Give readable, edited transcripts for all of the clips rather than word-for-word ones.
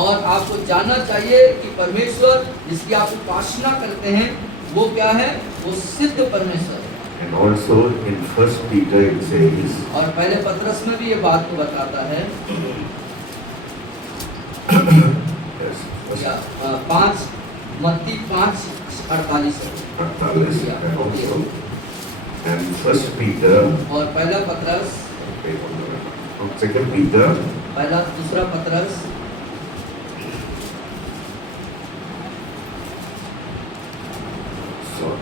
और आपको जानना चाहिए कि परमेश्वर जिसकी आप उपासना करते हैं वो क्या है, वो सिद्ध परमेश्वर है। And also in First Peter it says, और पहले पतरस में भी ये बात को बताता है, yes, या 5 मत्ती 5:48 and also, and First Peter, और पहला पतरस, Second Peter, पहला दूसरा पतरस, sorry.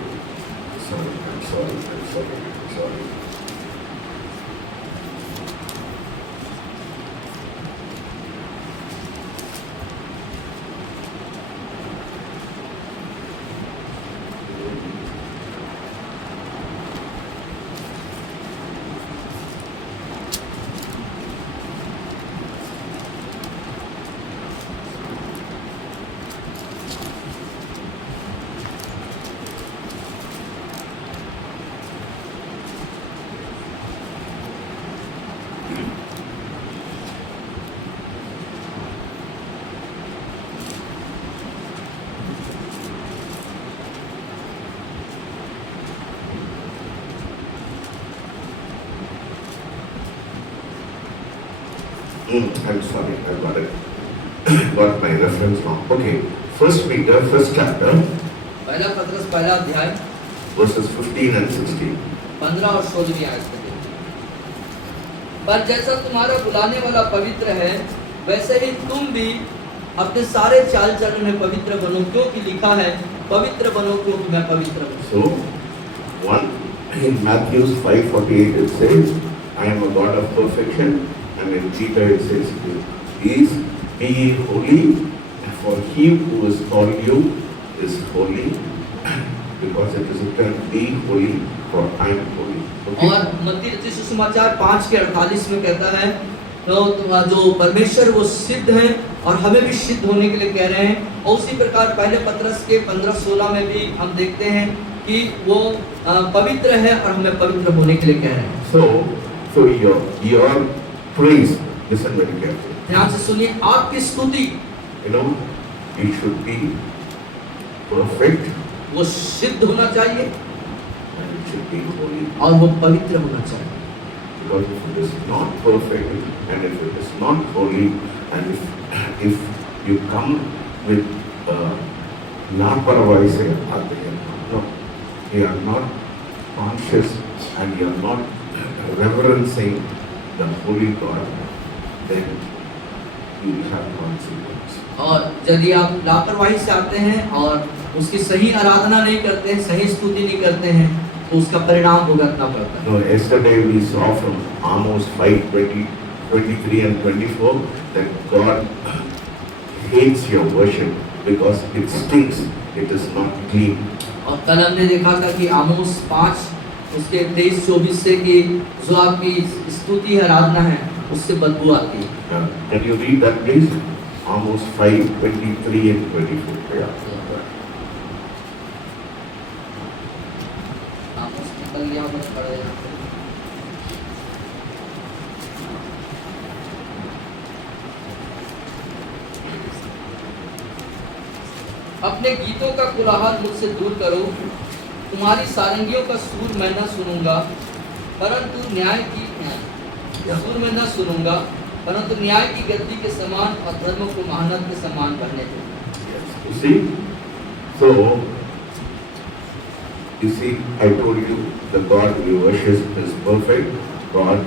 I'm sorry, I got it. Got my reference wrong. Okay, First Peter, first chapter, पहला पतरस पहला अध्याय verses 15 and 16. 15 और 16 आयत तक है। पर जैसा तुम्हारा बुलाने वाला पवित्र है, वैसे ही तुम भी अपने सारे चाल चलन में पवित्र बनो, क्योंकि लिखा है, पवित्र बनो क्योंकि मैं पवित्र हूँ। So, one in Matthew 5:48 it says, I am a God of perfection. And in Peter it says, Be ye holy, for he who has called you is holy, because it is written, Be holy, for I am holy. Okay? और मत्ती रचित सुसमाचार 5:48 में कहता है, तो जो परमेश्वर वो सिद्ध है और हमें भी सिद्ध होने के लिए कह रहे हैं। और उसी प्रकार पहले पतरस के 15-16 में भी हम देखते हैं कि वो पवित्र है और हमें पवित्र होने के लिए कह रहे हैं। So your praise, listen very carefully. ध्यान से सुनिए, आपकी स्तुति, You know, it should be perfect वो सिद्ध होना चाहिए and it should be holy. और वो पवित्र होना चाहिए। Because if it is not perfect and if it is not holy and if you come with लापरवाही से आते हैं, no, you are not conscious and you are not reverencing the holy God, then you will have consequence. और यदि आप लापरवाही से आते हैं और उसकी सही आराधना नहीं करते हैं, सही स्तुति नहीं करते हैं, तो उसका परिणाम भुगतना पड़ता है। No, yesterday we saw from Amos 5:23 and 24 that God hates your worship because it stinks, it is not clean. और कल हमने देखा था कि आमोस 5 उसके 23-24 से कि जो आपकी स्तुति आराधना है उससे बदबू आती है। Can you read that please? Amos 5:23 and 24. Yeah. आमोस निकल गया, बस पढ़ रहे हैं। अपने गीतों का कोलाहल मुझसे दूर करो, तुम्हारी सारंगियों का सुर मैं न सुनूंगा, परंतु न्याय की सुर मैं न सुनूंगा, परंतु न्याय की गद्दी के समान और धर्म को महानत के समान बनने दो। You see? So, you see, I told you the God we worship is perfect. God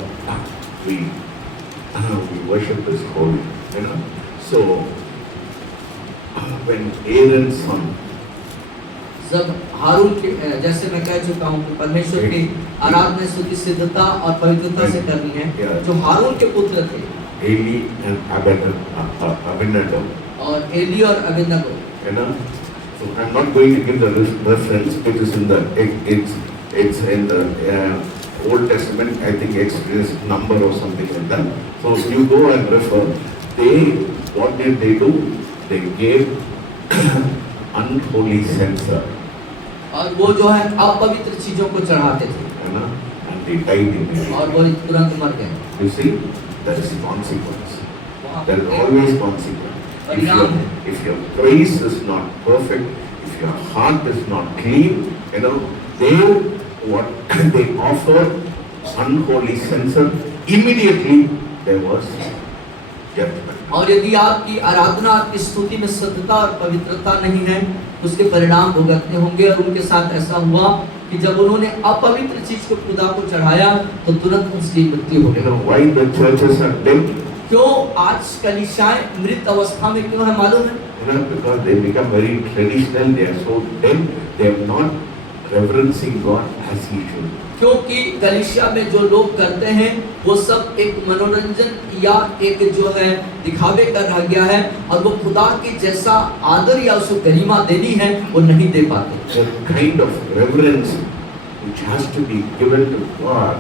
we worship is holy. You know? So, when Aaron's son, जब हारून के, जैसे मैं कह चुका हूँ कि परमेश्वर की आराधना स्तुति सिद्धता और पवित्रता से करनी है, जो हारून के पुत्र थे Eli and Abinadab, और एली और अबिदनगो, you know, so I'm not going to give the reference. It is in the it's in the Old Testament. I think Exodus number or something like that. So you go and refer. What did they do? They gave unholy censer. और वो जो है अपवित्र चीजों को चढ़ाते थे, You know, and they died in it. और वो तुरंत मर गए। You see, there is consequence. वहाँ There is पे always consequence. परिणाम है। if your praise is not perfect, if your heart is not clean, they what they offer unholy censer, immediately there was judgment. और यदि आपकी आराधना, आपकी स्तुति में सत्यता और पवित्रता नहीं है, उसके परिणाम भुगतने होंगे। और उनके साथ ऐसा हुआ कि जब उन्होंने अपवित्र चीज को खुदा को चढ़ाया तो तुरंत उसकी मृत्यु हो गई। Why the churches are dead? क्यों आज कलीसियाएं मृत अवस्था में क्यों है मालूम है? Because they become very traditional, they are so dead, they are not reverencing God as He should. क्योंकि कलीसिया में जो लोग करते हैं वो सब एक मनोरंजन या एक जो है दिखावे का रह गया है, और वो खुदा के जैसा आदर या उसको गरिमा देनी है वो नहीं दे पाते। The kind of reverence which has to be given to God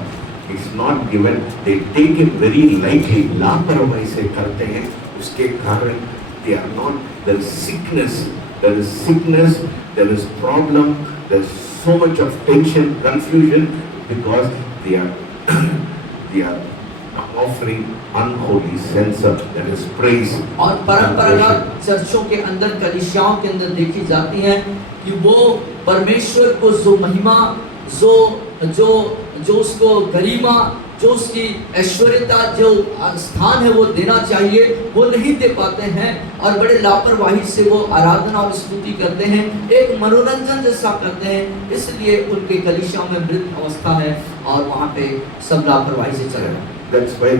is not given. They take it very lightly. लापरवाही से करते हैं, उसके कारण they are not. There is sickness, there is problem, there is so much of tension, confusion, because they are offering unholy censer, that is praise. और परंपरागत चर्चों के अंदर, कलीसियाओं के अंदर देखी जाती है कि वो परमेश्वर को जो महिमा, जो उसको गरिमा, जो उसकी ऐश्वर्यता, जो स्थान है वो देना चाहिए, वो नहीं दे पाते हैं और बड़े लापरवाही से वो आराधना और स्तुति करते हैं, एक मनोरंजन जैसा करते हैं। इसलिए उनके कलीसिया में मृत अवस्था है और वहाँ पे सब लापरवाही से चल रहा है। That's why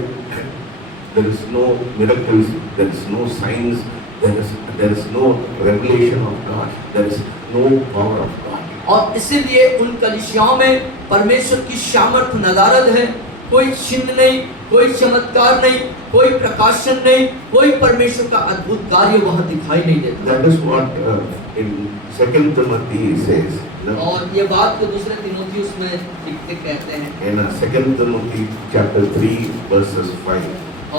there is no miracles, there is no signs, there is no revelation of God, there is no power of God. और इसीलिए उन कलीसियाओं में परमेश्वर की सामर्थ नदारद है, कोई चिन्ह नहीं, कोई चमत्कार नहीं, कोई प्रकाशन नहीं, कोई परमेश्वर का अद्भुत कार्य वहाँ दिखाई नहीं देता। That is what in 2 Timothy says. और ये बात को दूसरे तीमुथियुस में लिखते कहते हैं। In 2 Timothy chapter 3 verses 5.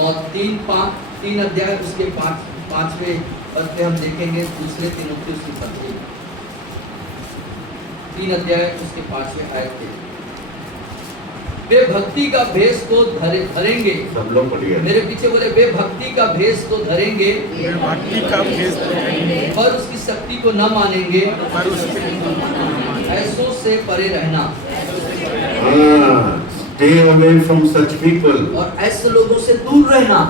और 3 अध्याय उसके 5वें पद पे हम देखेंगे दूसरे तीमुथियुस की पत्री, 3 अध्याय उसके 5वें आयत पे। वे भक्ति का भेष तो धरेंगे, सब लोग पढ़िए। मेरे पीछे बोले, वे भक्ति का भेष तो धरेंगे, भक्ति का भेष तो धरेंगे, पर उसकी शक्ति को न मानेंगे, पर उसके ऐसों से परे रहना। Stay away from such people. और ऐसे लोगों से दूर रहना।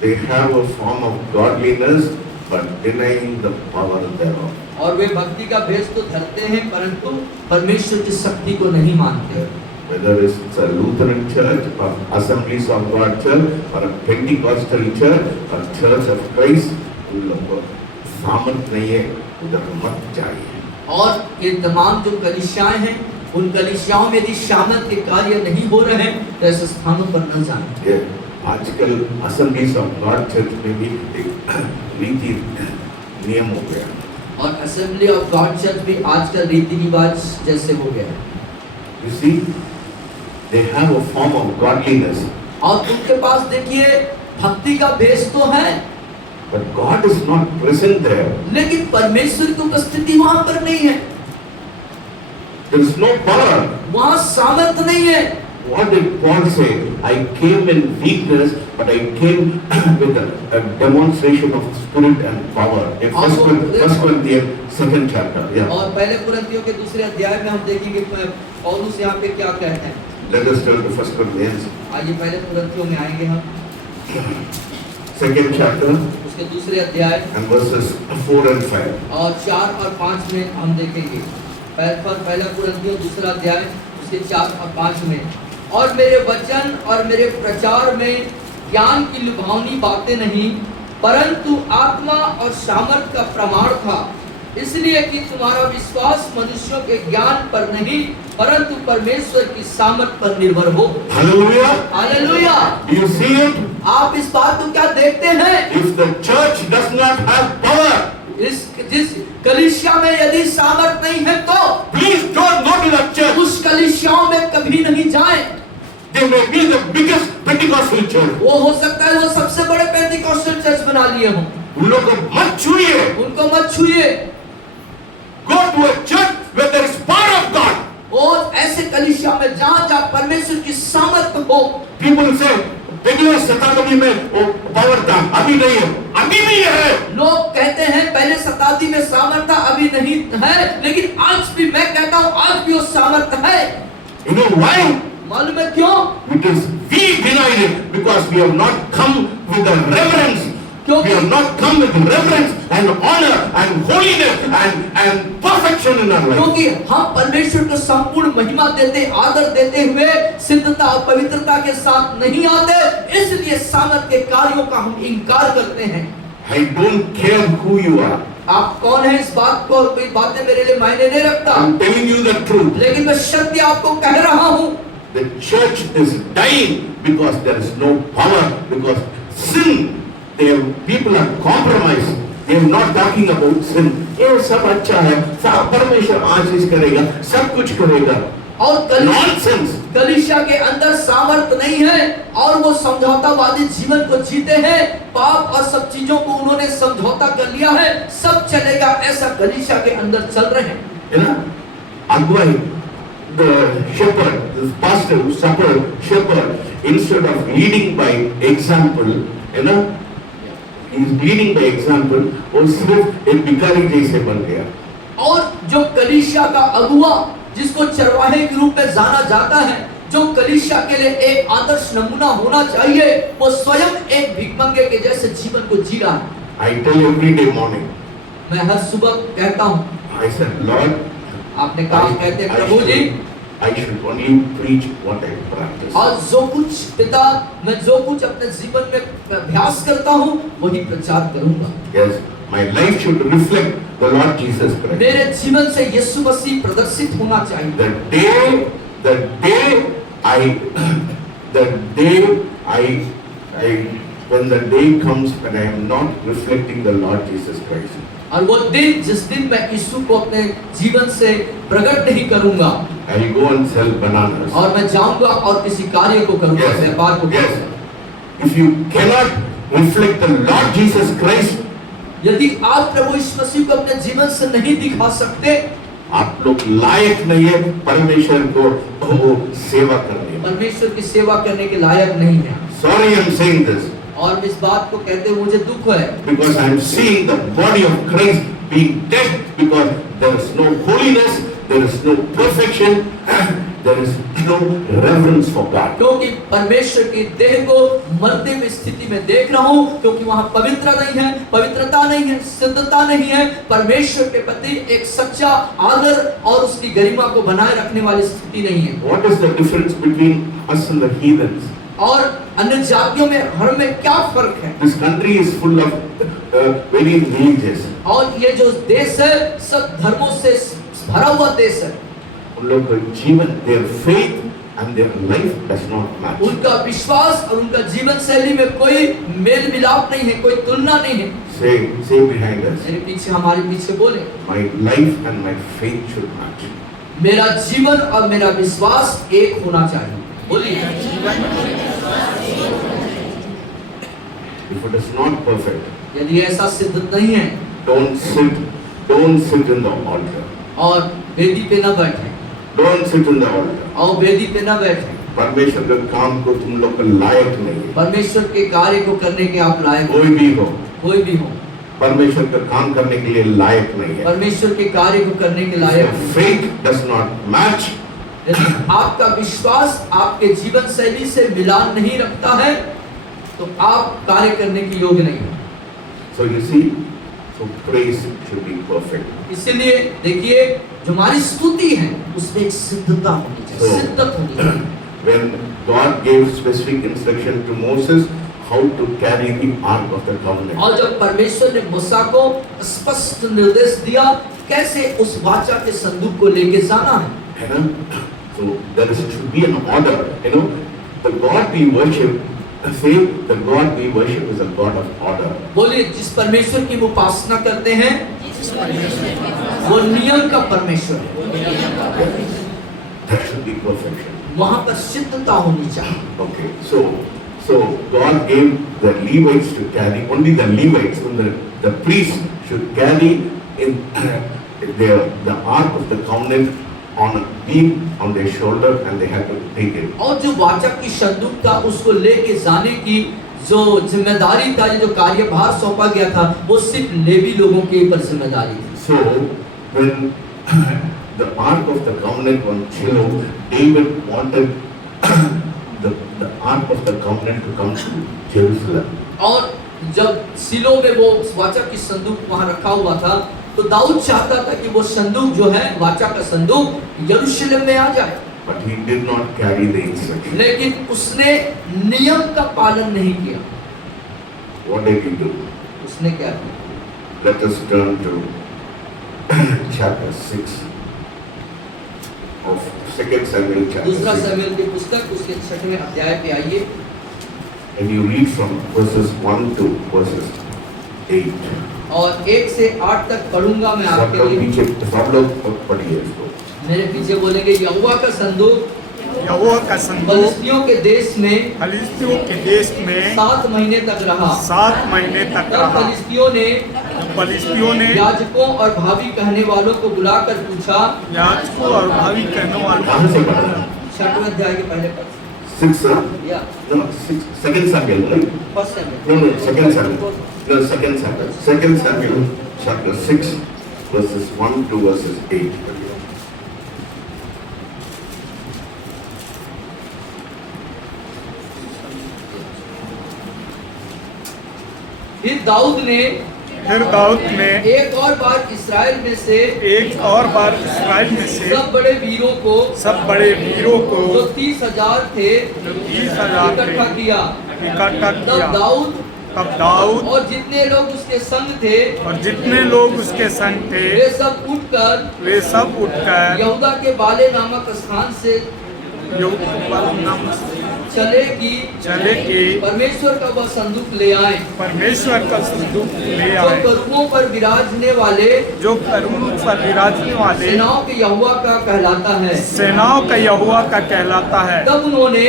They have a form of godliness but denying the power thereof. और वे भक्ति का भेष तो धरते हैं परंतु परमेश्वर की शक्ति को नहीं मानते। Whether it's a Lutheran church or Assemblies of God church or a Pentecostal church or Church of Christ, उन लोगों को सामर्थ नहीं है, उधर मत जाइए। और ये तमाम जो कलीसियाएं हैं, उन कलीसियाओं में यदि सामर्थ के कार्य नहीं हो रहे हैं तो ऐसे स्थानों पर न जाएं। आजकल Assemblies of God church में भी एक रीति नियम हो गया, और असेंबली ऑफ गॉड चर्च भी आजकल रीति रिवाज जैसे हो गया। You see, they have a form of godliness. और उनके पास देखिए भक्ति का भेष तो है, But God is not present there. लेकिन परमेश्वर की उपस्थिति वहां पर नहीं है, There is no power. वहां सामर्थ नहीं है। What did Paul say? I came in weakness, but I came with a demonstration of spirit and power. In 1 Corinthians 2nd chapter. Yeah. और पहले कुरिन्थियों के दूसरे अध्याय में हम देखेंगे पौलुस यहाँ पे क्या कहते हैं। Let us turn to 1 Corinthians. आइए पहले कुरिन्थियों में आएंगे हम, 2nd chapter उसके दूसरे अध्याय and verses 4 and 5. और 4 और 5 में हम देखेंगे। पहला कुरिन्थियों दूसरा अध्याय उसके 4 और 5 में, और मेरे वचन और मेरे प्रचार में ज्ञान की लुभावनी बातें नहीं, परंतु आत्मा और सामर्थ का प्रमाण था, इसलिए कि तुम्हारा विश्वास मनुष्यों के ज्ञान पर नहीं परंतु परमेश्वर की सामर्थ पर निर्भर हो। Hallelujah. Hallelujah. Do you see it? आप इस बात को क्या देखते हैं? If the church does not have power, जिस कलीसिया में यदि सामर्थ नहीं है तो please don't go to that church. उस कलीसियाओं में कभी नहीं जाएं। They may be the biggest Pentecostal church. वो हो सकता है वो सबसे बड़े पेंटिकॉस्टल चर्च बना लिए हों, उन लोगों को मत छुइए. उनको मत छुइए। Go to a church where there is power of God. और ऐसे कलीसिया में जहाँ परमेश्वर की सामर्थ हो। People say, पिछले शताब्दी में वो पावर था, अभी नहीं है, अभी भी है। लोग कहते हैं पहले शताब्दी में सामर्थ था, अभी नहीं है, लेकिन आज भी मैं कहता हूं आज भी वो सामर्थ है। You know why? मालूम है क्यों? Because we denied it, because we have not come with the reverence. क्योंकि- We have not come with reverence and honor and holiness and perfection in our life. क्योंकि हम परमेश्वर को संपूर्ण महिमा देते, आदर देते हुए सिद्धता और पवित्रता के साथ नहीं आते, इसलिए सामर्थ के कार्यों का हम इनकार करते हैं। I don't care who you are. आप कौन है इस बात को, कोई बातें मेरे लिए मायने नहीं रखता, I'm telling you the truth. लेकिन मैं सत्य आपको कह रहा हूं। The church is dying because there is no power, because sin, people are compromised. They are not talking about sin. ये सब अच्छा है, सब परमेश्वर आशीष करेगा, सब कुछ करेगा। और Nonsense. कलीसिया के अंदर सामर्थ नहीं है और वो समझौतावादी जीवन को जीते हैं, पाप और सब चीजों को उन्होंने समझौता कर लिया है, सब चलेगा, ऐसा कलीसिया के अंदर चल रहे हैं। You know, Agwai, the shepherd, the pastor who suffered shepherd, instead of leading by example, you know, he is leading by example, वो सिर्फ एक भिखारी जैसे बन गया। और जो कलीसिया का अगुआ, जिसको चरवाहे के रूप में जाना जाता है, जो कलीसिया के लिए एक आदर्श नमूना होना चाहिए, वो स्वयं एक भिखमंगे के जैसे जीवन को जी रहा है। I tell every day morning, मैं हर सुबह कहता हूँ, I said, Lord, आपने कहा, कहते हैं प्रभु जी, I should only preach what I practice. और जो कुछ पिता, मैं जो कुछ अपने जीवन में अभ्यास करता हूँ वही प्रचार करूंगा। Yes, my life should reflect the Lord Jesus Christ. मेरे जीवन से यीशु मसीह प्रदर्शित होना चाहिए। The day when the day comes when I am not reflecting the Lord Jesus Christ, और वो दिन, जिस दिन मैं यीशु को अपने जीवन से प्रकट नहीं करूंगा, I will go and sell bananas. और मैं जाऊंगा और किसी कार्य को करूंगा, Yes, व्यापार को yes. करूंगा। If you cannot reflect the Lord Jesus Christ, यदि आप प्रभु यीशु मसीह को अपने जीवन से नहीं दिखा सकते, आप लोग लायक नहीं है परमेश्वर को सेवा करने। परमेश्वर की सेवा करने के लायक नहीं है। Sorry, I am saying this और इस बात को कहते हुए मुझे दुख है, because I am seeing the body of Christ being dead because there is no holiness, there is no perfection, there is no reverence for God. क्योंकि परमेश्वर की देह को मरते हुए स्थिति में देख रहा हूँ, क्योंकि वहाँ पवित्रता नहीं है, सिद्धता नहीं है, परमेश्वर के प्रति एक सच्चा आदर और उसकी गरिमा को बनाए रखने वाली स्थिति नहीं है। What is the difference between us and the heathens? और अन्य जातियों में हम में क्या फर्क है? This country is full of very religious. और ये जो देश है सब धर्मों से भरा हुआ देश है। उन लोग का जीवन, their faith and their life does not match. उनका विश्वास और उनका जीवन शैली में कोई मेल मिलाप नहीं है, कोई तुलना नहीं है। Say behind us, मेरे पीछे, हमारे पीछे बोले, my life and my faith should match. मेरा जीवन और मेरा विश्वास एक होना चाहिए। बोलिए, If it is not perfect, यदि ऐसा सिद्ध नहीं है, don't sit in the altar. और वेदी पे न बैठे, Don't sit in the altar. और वेदी पे न बैठे, परमेश्वर के काम को तुम लोग का लायक नहीं है। परमेश्वर के कार्य को करने के आप लायक, कोई भी हो, कोई भी हो, परमेश्वर का काम करने के लिए लायक नहीं है। परमेश्वर के कार्य को करने के लायक। Faith does not match. यदि आपका विश्वास आपके जीवन शैली से मिलान नहीं रखता है, तो आप कार्य करने के योग्य नहीं हो। So you see, so praise should be perfect. इसीलिए देखिए, जो हमारी स्तुति है उसमें एक सिद्धता होनी चाहिए, सिद्धत होनी चाहिए। When God gave specific instruction to Moses how to carry the ark of the covenant. और जब परमेश्वर ने मूसा को स्पष्ट निर्देश दिया कैसे उस वाचा के संदूक को लेके जाना है, है ना? So there should be an order. You know, the God we worship, say the God we worship is a God of order. बोलिए, जिस परमेश्वर की हम उपासना करते हैं वो नियम का परमेश्वर है। That should be perfection. वहाँ पर सिद्धता होनी चाहिए। Okay, so God gave the Levites to carry, only the Levites and the priests should carry in the ark of the covenant on a beam on their shoulder and they had to take it. और जो वाचा की संदूक था उसको लेके जाने की जो जिम्मेदारी था, जो कार्यभार सौंपा गया था, वो सिर्फ लेवी लोगों के ऊपर जिम्मेदारी थी। So when the Ark of the Covenant was Shiloh, David wanted the Ark of the Covenant to come to Jerusalem. और जब सिलो में वो वाचा की संदूक वहां रखा हुआ था, तो दाऊद चाहता था कि वो संदूक जो है, वाचा का संदूक यरूशलेम में आ जाए। But he did not carry the instruction. लेकिन उसने नियम का पालन नहीं किया। What did he do? उसने क्या किया? Let us turn to chapter 6 of 2 Samuel chapter दूसरा 6. शमूएल की पुस्तक उसके 6वें अध्याय पे आइए। And you read from verses 1 to verses 8. और 1 से 8 तक पढ़ूंगा मैं सब आपके लोग लिए। पीछे, सब लोग पढ़िए इसको। मेरे पीछे बोलेंगे यहोवा का संदूक यहोवा का संदूक फलिस्तियों के देश में फलिस्तियों के देश में 7 महीने तक रहा। 7 महीने तक तब रहा। फलिस्तियों ने याजकों और भावी कहने वालों को बुलाकर पूछा। याजकों और भावी कहने वालों कहाँ से पढ़ा? 6वें अध्याय के पहले पद 6, या no, 6, 2 Samuel, right? फर्स्ट शमूएल। No, 2 Samuel. No, 2 Samuel. 2 Samuel chapter 6 verses 1 to verses 8. फिर दाऊद ने एक और बार इस्राएल में से सब बड़े वीरों को जो 30,000 थे इकट्ठा किया। तब दाऊद और जितने लोग उसके संग थे वे सब उठकर यहूदा के बाले नामक स्थान से चले कि परमेश्वर का वह संदूक ले आए। जो करूबों पर विराजने वाले सेनाओं के यहोवा का कहलाता है। तब उन्होंने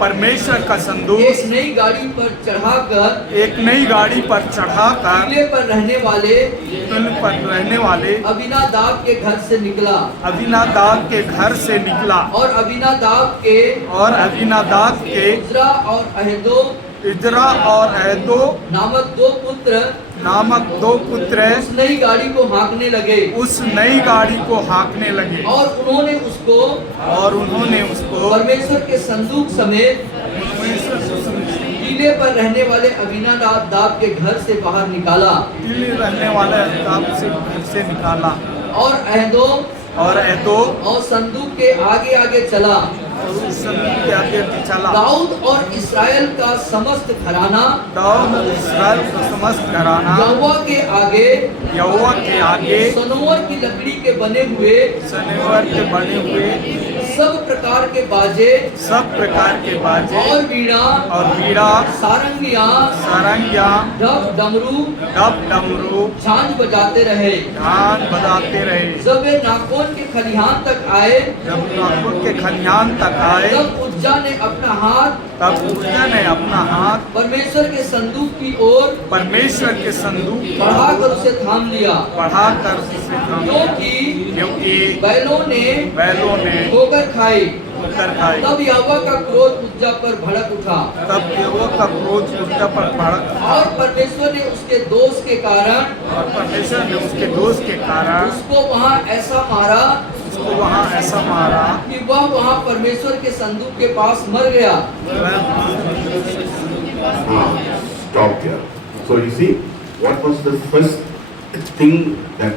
परमेश्वर का संदूक एक नई गाड़ी पर चढ़ाकर किले पर रहने वाले अबीनादाब के घर से निकला। और अबीनादाब के इज्रा और अहदो नामक दो पुत्र उस नई गाड़ी को हाँकने लगे। और उन्होंने उसको परमेश्वर के संदूक समेत किले पर रहने वाले अबीनादाब के घर से बाहर निकाला। और अहदो और संदूक के आगे आगे चला। दाऊद और इस्राएल का समस्त घराना यहोवा के आगे सनोवर की लकड़ी के बने हुए सब प्रकार के बाजे और वीणा सारंगियां डब डमरू झांझ बजाते रहे। जब वे नाकोन के खलिहान तक आए तब उज्जा ने अपना हाथ परमेश्वर के संदूक की ओर बढ़ाकर उसे थाम लिया। क्योंकि बैलों ने ठोकर खाई। तब यहोवा का क्रोध उज्जा पर भड़क उठा। और परमेश्वर ने उसके दोष के कारण उसको वहाँ ऐसा मारा कि वह वहाँ परमेश्वर के संदूक के पास मर गया। Stop here. So you see, what was the first thing that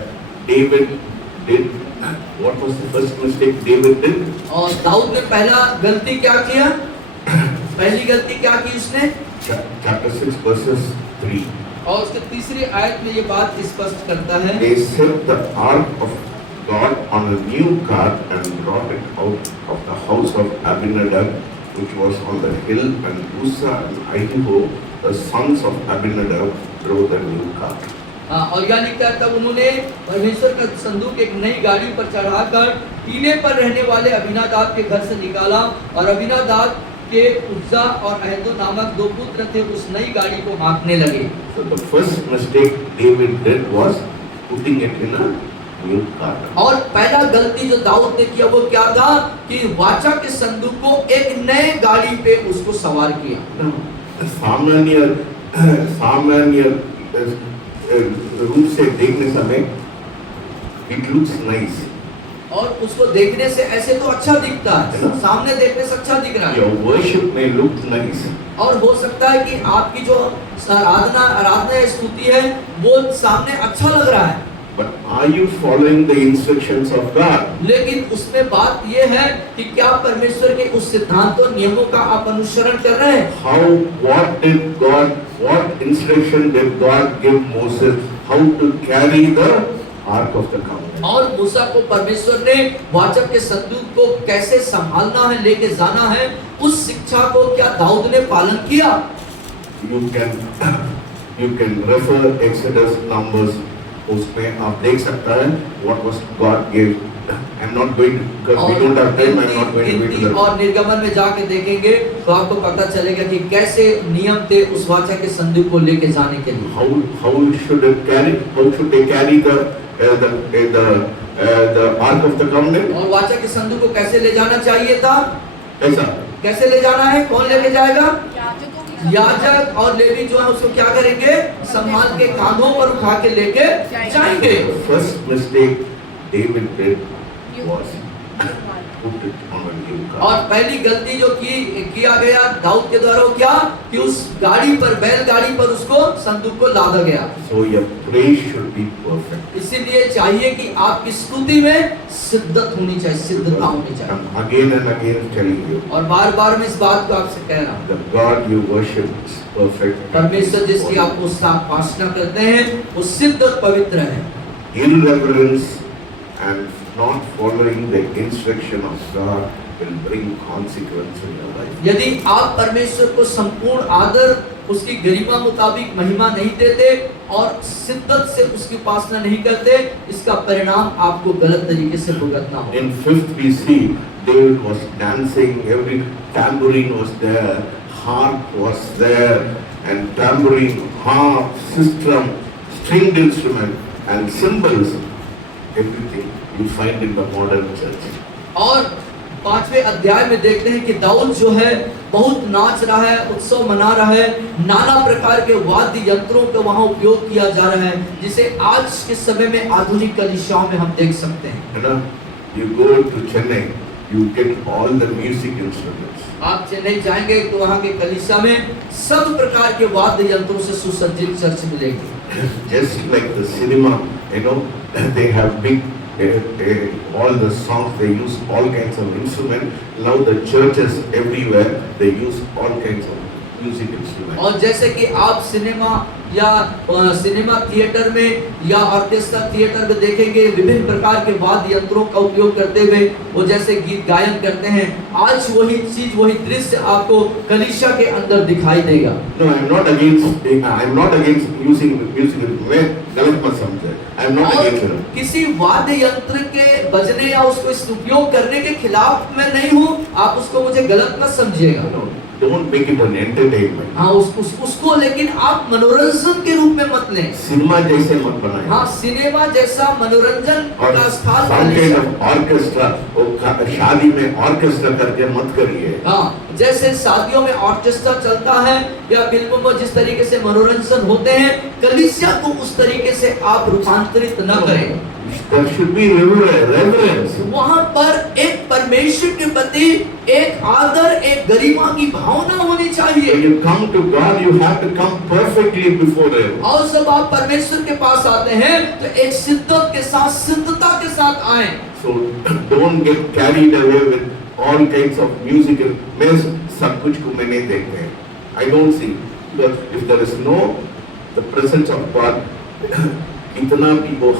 David did? What was the first mistake David did? और दाऊद ने पहली गलती क्या की उसने? Chapter 6 verses 3. और उसके तीसरी आयत में ये बात स्पष्ट करता है। They set the ark of God on a new cart and brought it out of the house of Abinadab, which was on the hill, and Uzzah and Ahio, the sons of Abinadab, drove the new cart. और यहाँ लिखता है तब उन्होंने परमेश्वर का संदूक एक नई गाड़ी पर चढ़ाकर टीले पर रहने वाले अबीनादाब के घर से निकाला। और अबीनादाब के उज्जा और अहदो नामक दो पुत्र थे, उस नई गाड़ी को हाँकने लगे। So the first mistake David did was putting it in a mute cart. और पहला गलती जो दाऊद ने किया वो क्या था कि वाचा के संदूक को एक नए गाड़ी पे उसको सवार किया। Now, सामान्य रूप से देखने समय it looks nice. और उसको देखने से ऐसे तो अच्छा दिखता है, सामने देखने से अच्छा दिख रहा है। Your worship may look nice. और हो सकता है कि आपकी जो आराधना या स्तुति है वो सामने अच्छा लग रहा है, But are you following the instructions of God? लेकिन उसमें बात ये है कि क्या परमेश्वर के उस सिद्धांतों नियमों का आप अनुसरण कर रहे हैं? What instruction did God give Moses how to carry the Ark of the Covenant? और मूसा को परमेश्वर ने वाचक के संदूक को कैसे संभालना है, लेके जाना है, उस शिक्षा को क्या दाऊद ने पालन किया? You can refer Exodus, Numbers, उसमें आप देख सकता है what was God gave. I'm not going to, because we don't have time, I'm not going to go to that. और निर्गमन में जाके देखेंगे तो आपको पता चलेगा कि कैसे नियम थे उस वाचा के संदूक को लेके जाने के लिए। How should they carry the Ark of the Covenant? और वाचा के संदूक को कैसे ले जाना चाहिए था? ऐसा कैसे ले जाना है? कौन लेके जाएगा? याजक और लेवी जो है उसको क्या करेंगे? संभाल के कांधों पर उठा के लेके जाएंगे। First mistake David did was put it on a new car. और पहली गलती जो किया गया दाऊद के द्वारा क्या कि उस गाड़ी पर, बैलगाड़ी पर उसको संदूक को लादा गया। So your praise should be perfect. इसीलिए चाहिए कि आपकी स्तुति में सिद्धत होनी चाहिए, सिद्धता होनी चाहिए। I'm again and again telling you, और बार-बार मैं इस बात को आपसे कह रहा हूँ, the God you worship is perfect. परमेश्वर जिसकी आप उपासना करते हैं वो सिद्ध और पवित्र है। Irreverence and not following the instruction of God will bring consequence in your life. यदि आप परमेश्वर को संपूर्ण आदर, उसकी गरिमा मुताबिक महिमा नहीं देते और शिद्दत से उसकी उपासना नहीं करते, इसका परिणाम आपको गलत तरीके से भुगतना होगा। In 5th BC, David was dancing, every tambourine was there, harp was there, and tambourine, harp, sistrum, stringed instrument, and cymbals, everything you find in the modern church. और 5वें अध्याय में देखते हैं कि दाऊद जो है बहुत नाच रहा है, उत्सव मना रहा है, नाना प्रकार के वाद्य यंत्रों का वहाँ उपयोग किया जा रहा है, जिसे आज के समय में आधुनिक कलीसियाओं में हम देख सकते हैं। You know, you go to Chennai, you get all the music instruments. आप चेन्नई जाएंगे तो वहाँ के कलीसिया में सब प्रकार के वाद्य यंत्रों से सुसज्जित चर्च मिलेगी। Just like the cinema, you know, they have big, all the songs, they use all kinds of instruments. Now the churches everywhere, they use all kinds of music instruments. और जैसे कि आप सिनेमा या cinema theatre में या orchestra theatre में देखेंगे विभिन्न प्रकार के वाद्य यंत्रों का उपयोग करते हुए वो जैसे गीत गायन करते हैं, आज वही चीज, वही दृश्य आपको कलीसिया के अंदर दिखाई देगा। No, I'm not against using music. मैं गलत मत समझे। I'm not against it. किसी वाद्य यंत्र के बजने या उसको इस उपयोग करने के खिलाफ मैं नहीं हूँ, आप उसको मुझे गलत मत समझिएगा। No, don't make it an entertainment. हाँ, उसको लेकिन आप मनोरंजन के रूप में मत लें। सिनेमा जैसे मत बनाएं। हाँ, सिनेमा जैसा मनोरंजन का स्थान ऑर्केस्ट्रा, शादी में ऑर्केस्ट्रा करके मत करिए। हाँ, जैसे शादियों में ऑर्केस्ट्रा चलता है या फिल्मों में जिस तरीके से मनोरंजन होते हैं, कलीसिया को उस तरीके से आप रूपांतरित न करें। There should be reverence. वहाँ पर एक परमेश्वर के प्रति एक आदर, एक गरिमा की भावना होनी चाहिए। When you come to God, you have to come perfectly before Him. और जब आप परमेश्वर के पास आते हैं तो एक शिद्दत के साथ, सिद्धता के साथ आएं। So don't get carried away with all kinds of musical. मैं सब कुछ को मैं नहीं देखते हैं। I don't see, because if there is no the presence of God, इतना भी वो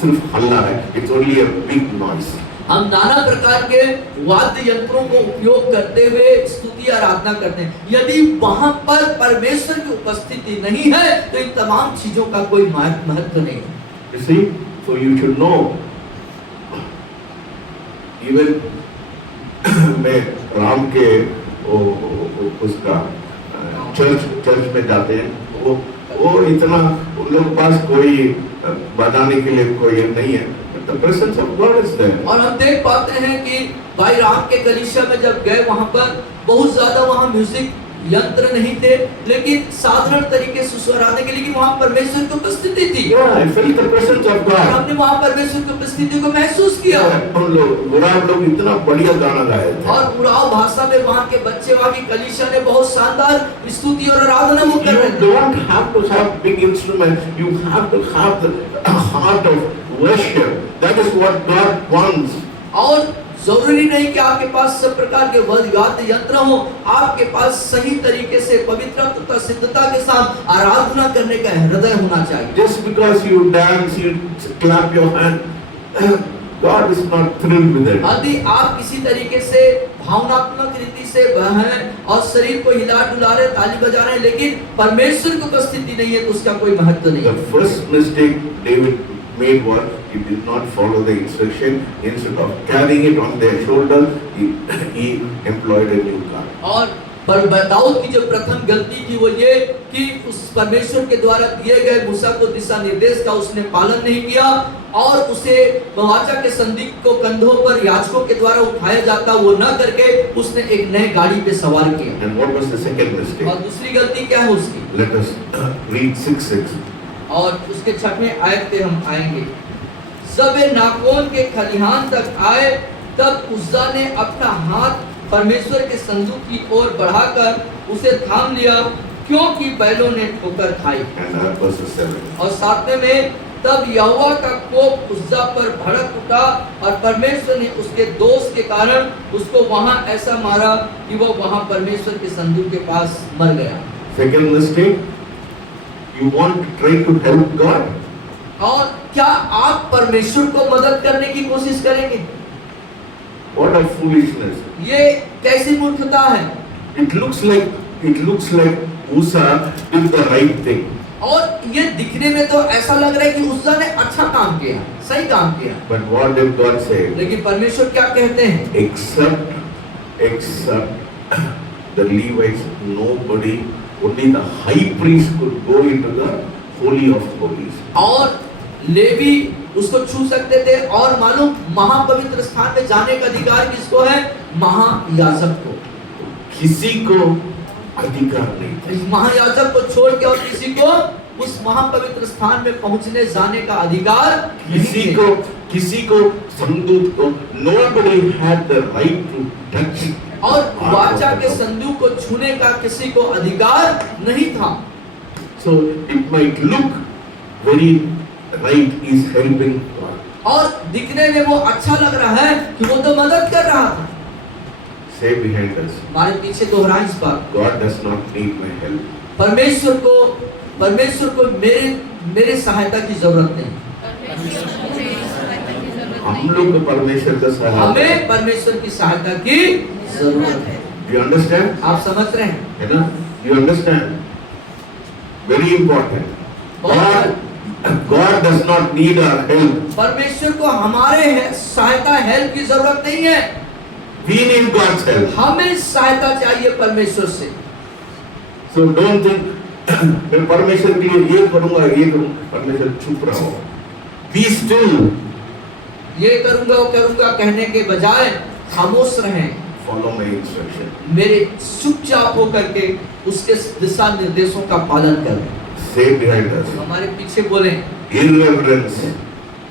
सिर्फ हल्ला है, it's only a big noise. हम नाना प्रकार के वाद्य यंत्रों को उपयोग करते हुए स्तुति आराधना करते हैं, यदि वहां पर परमेश्वर की उपस्थिति नहीं है तो इन तमाम चीजों का कोई महत्व नहीं है। You see, so you should know. Even मैं राम के उसका चर्च में जाते हैं, वो इतना उन लोगों के पास कोई बताने के लिए कोई नहीं है, The presence of God is there. और हम देख पाते हैं कि भाई राम के कलीसिया में जब गए वहां पर बहुत ज्यादा वहां म्यूजिक यंत्र नहीं थे, लेकिन साधारण तरीके से स्वर आने के लिए वहां परमेश्वर की उपस्थिति थी। Yeah, I felt the presence of और God. हमने वहां परमेश्वर की उपस्थिति को महसूस किया। हम लोग इतना बढ़िया गाना गाए थे। और उराव भाषा में वहां के बच्चे, वहां की कलीसिया ने बहुत शानदार स्तुति और आराधना वो कर रहे You थे। don't have to have big instruments. You have to have the heart of worship. That is what God wants. और जरूरी नहीं कि आपके पास सब प्रकार के वाद्य यंत्र हो, आपके पास सही तरीके से पवित्रता सिद्धता के साथ आराधना करने का हृदय होना चाहिए। Just because you dance, you clap your hand, God is not thrilled with it. यदि आप किसी तरीके से भावनात्मक रीति से हैं और शरीर को हिला डुला रहे, ताली बजा रहे हैं, लेकिन परमेश्वर की उपस्थिति नहीं है तो उसका कोई महत्व नहीं The है। first mistake David made was he did not follow the instruction. Instead of carrying it on their shoulder, he employed a new car. और पर दाऊद की जो प्रथम गलती थी वो ये कि उस परमेश्वर के द्वारा दिए गए मूसा को दिशा निर्देश का उसने पालन नहीं किया और उसे वाचा के संदिग्ध को कंधों पर याजकों के द्वारा उठाया जाता वो न करके उसने एक नए गाड़ी पे सवार किया। And what was the second mistake? और दूसरी गलती क्या है उसकी? Let us read 6:6. और उसके 6वें आयत पे हम आएंगे। जब वे नाकोन के खलिहान तक आए तब उज्जा ने अपना हाथ परमेश्वर के संदूक की ओर बढ़ाकर उसे थाम लिया, क्योंकि बैलों ने ठोकर खाई। And verse 7. और 7वें में तब यहोवा का कोप उज्जा पर भड़क उठा और परमेश्वर ने उसके दोष के कारण उसको वहां ऐसा मारा कि वो वहां परमेश्वर के संदूक के पास मर गया। Second mistake, you want to try to help God? और क्या आप परमेश्वर को मदद करने की कोशिश करेंगे? What a foolishness! ये कैसी मूर्खता है? It looks like Uzzah did the right thing. और ये दिखने में तो ऐसा लग रहा है कि उज्जा ने अच्छा काम किया, सही काम किया, But what did God say? लेकिन परमेश्वर क्या कहते हैं? Except the Levites, nobody, only the high priest could go into the holy of holies. और लेवी उसको छू सकते थे और मालूम महापवित्र स्थान में जाने का अधिकार किसको है? महायाजक को। किसी को अधिकार नहीं था। इस महायाजक को छोड़ के और किसी को उस महापवित्र स्थान में पहुंचने जाने का अधिकार किसी को संदूक को nobody had the right to touch. और वाचा के संदूक को छूने का किसी को अधिकार नहीं था। So it might look very right, is helping God. और दिखने में वो अच्छा लग रहा है कि वो तो मदद कर रहा था। Say behind us, हमारे पीछे दोहराएं इस बात। God does not need my help. परमेश्वर को मेरे सहायता की जरूरत नहीं। हम लोग को परमेश्वर का सहायता। हमें परमेश्वर की सहायता की जरूरत है। You understand? आप समझ रहे हैं? है ना? You understand? Very important. God does not need our help. परमेश्वर को हमारे सहायता हेल्प की जरूरत नहीं है। We need God's help. हमें सहायता चाहिए परमेश्वर से। So don't think मैं परमेश्वर के लिए ये करूंगा, परमेश्वर चुप रहो। Be still. ये करूंगा वो करूंगा कहने के बजाय खामोश रहें। Follow my instruction. मेरे चुपचाप होकर के उसके दिशा निर्देशों का पालन करें। Say behind us. हमारे पीछे बोलें Irreverence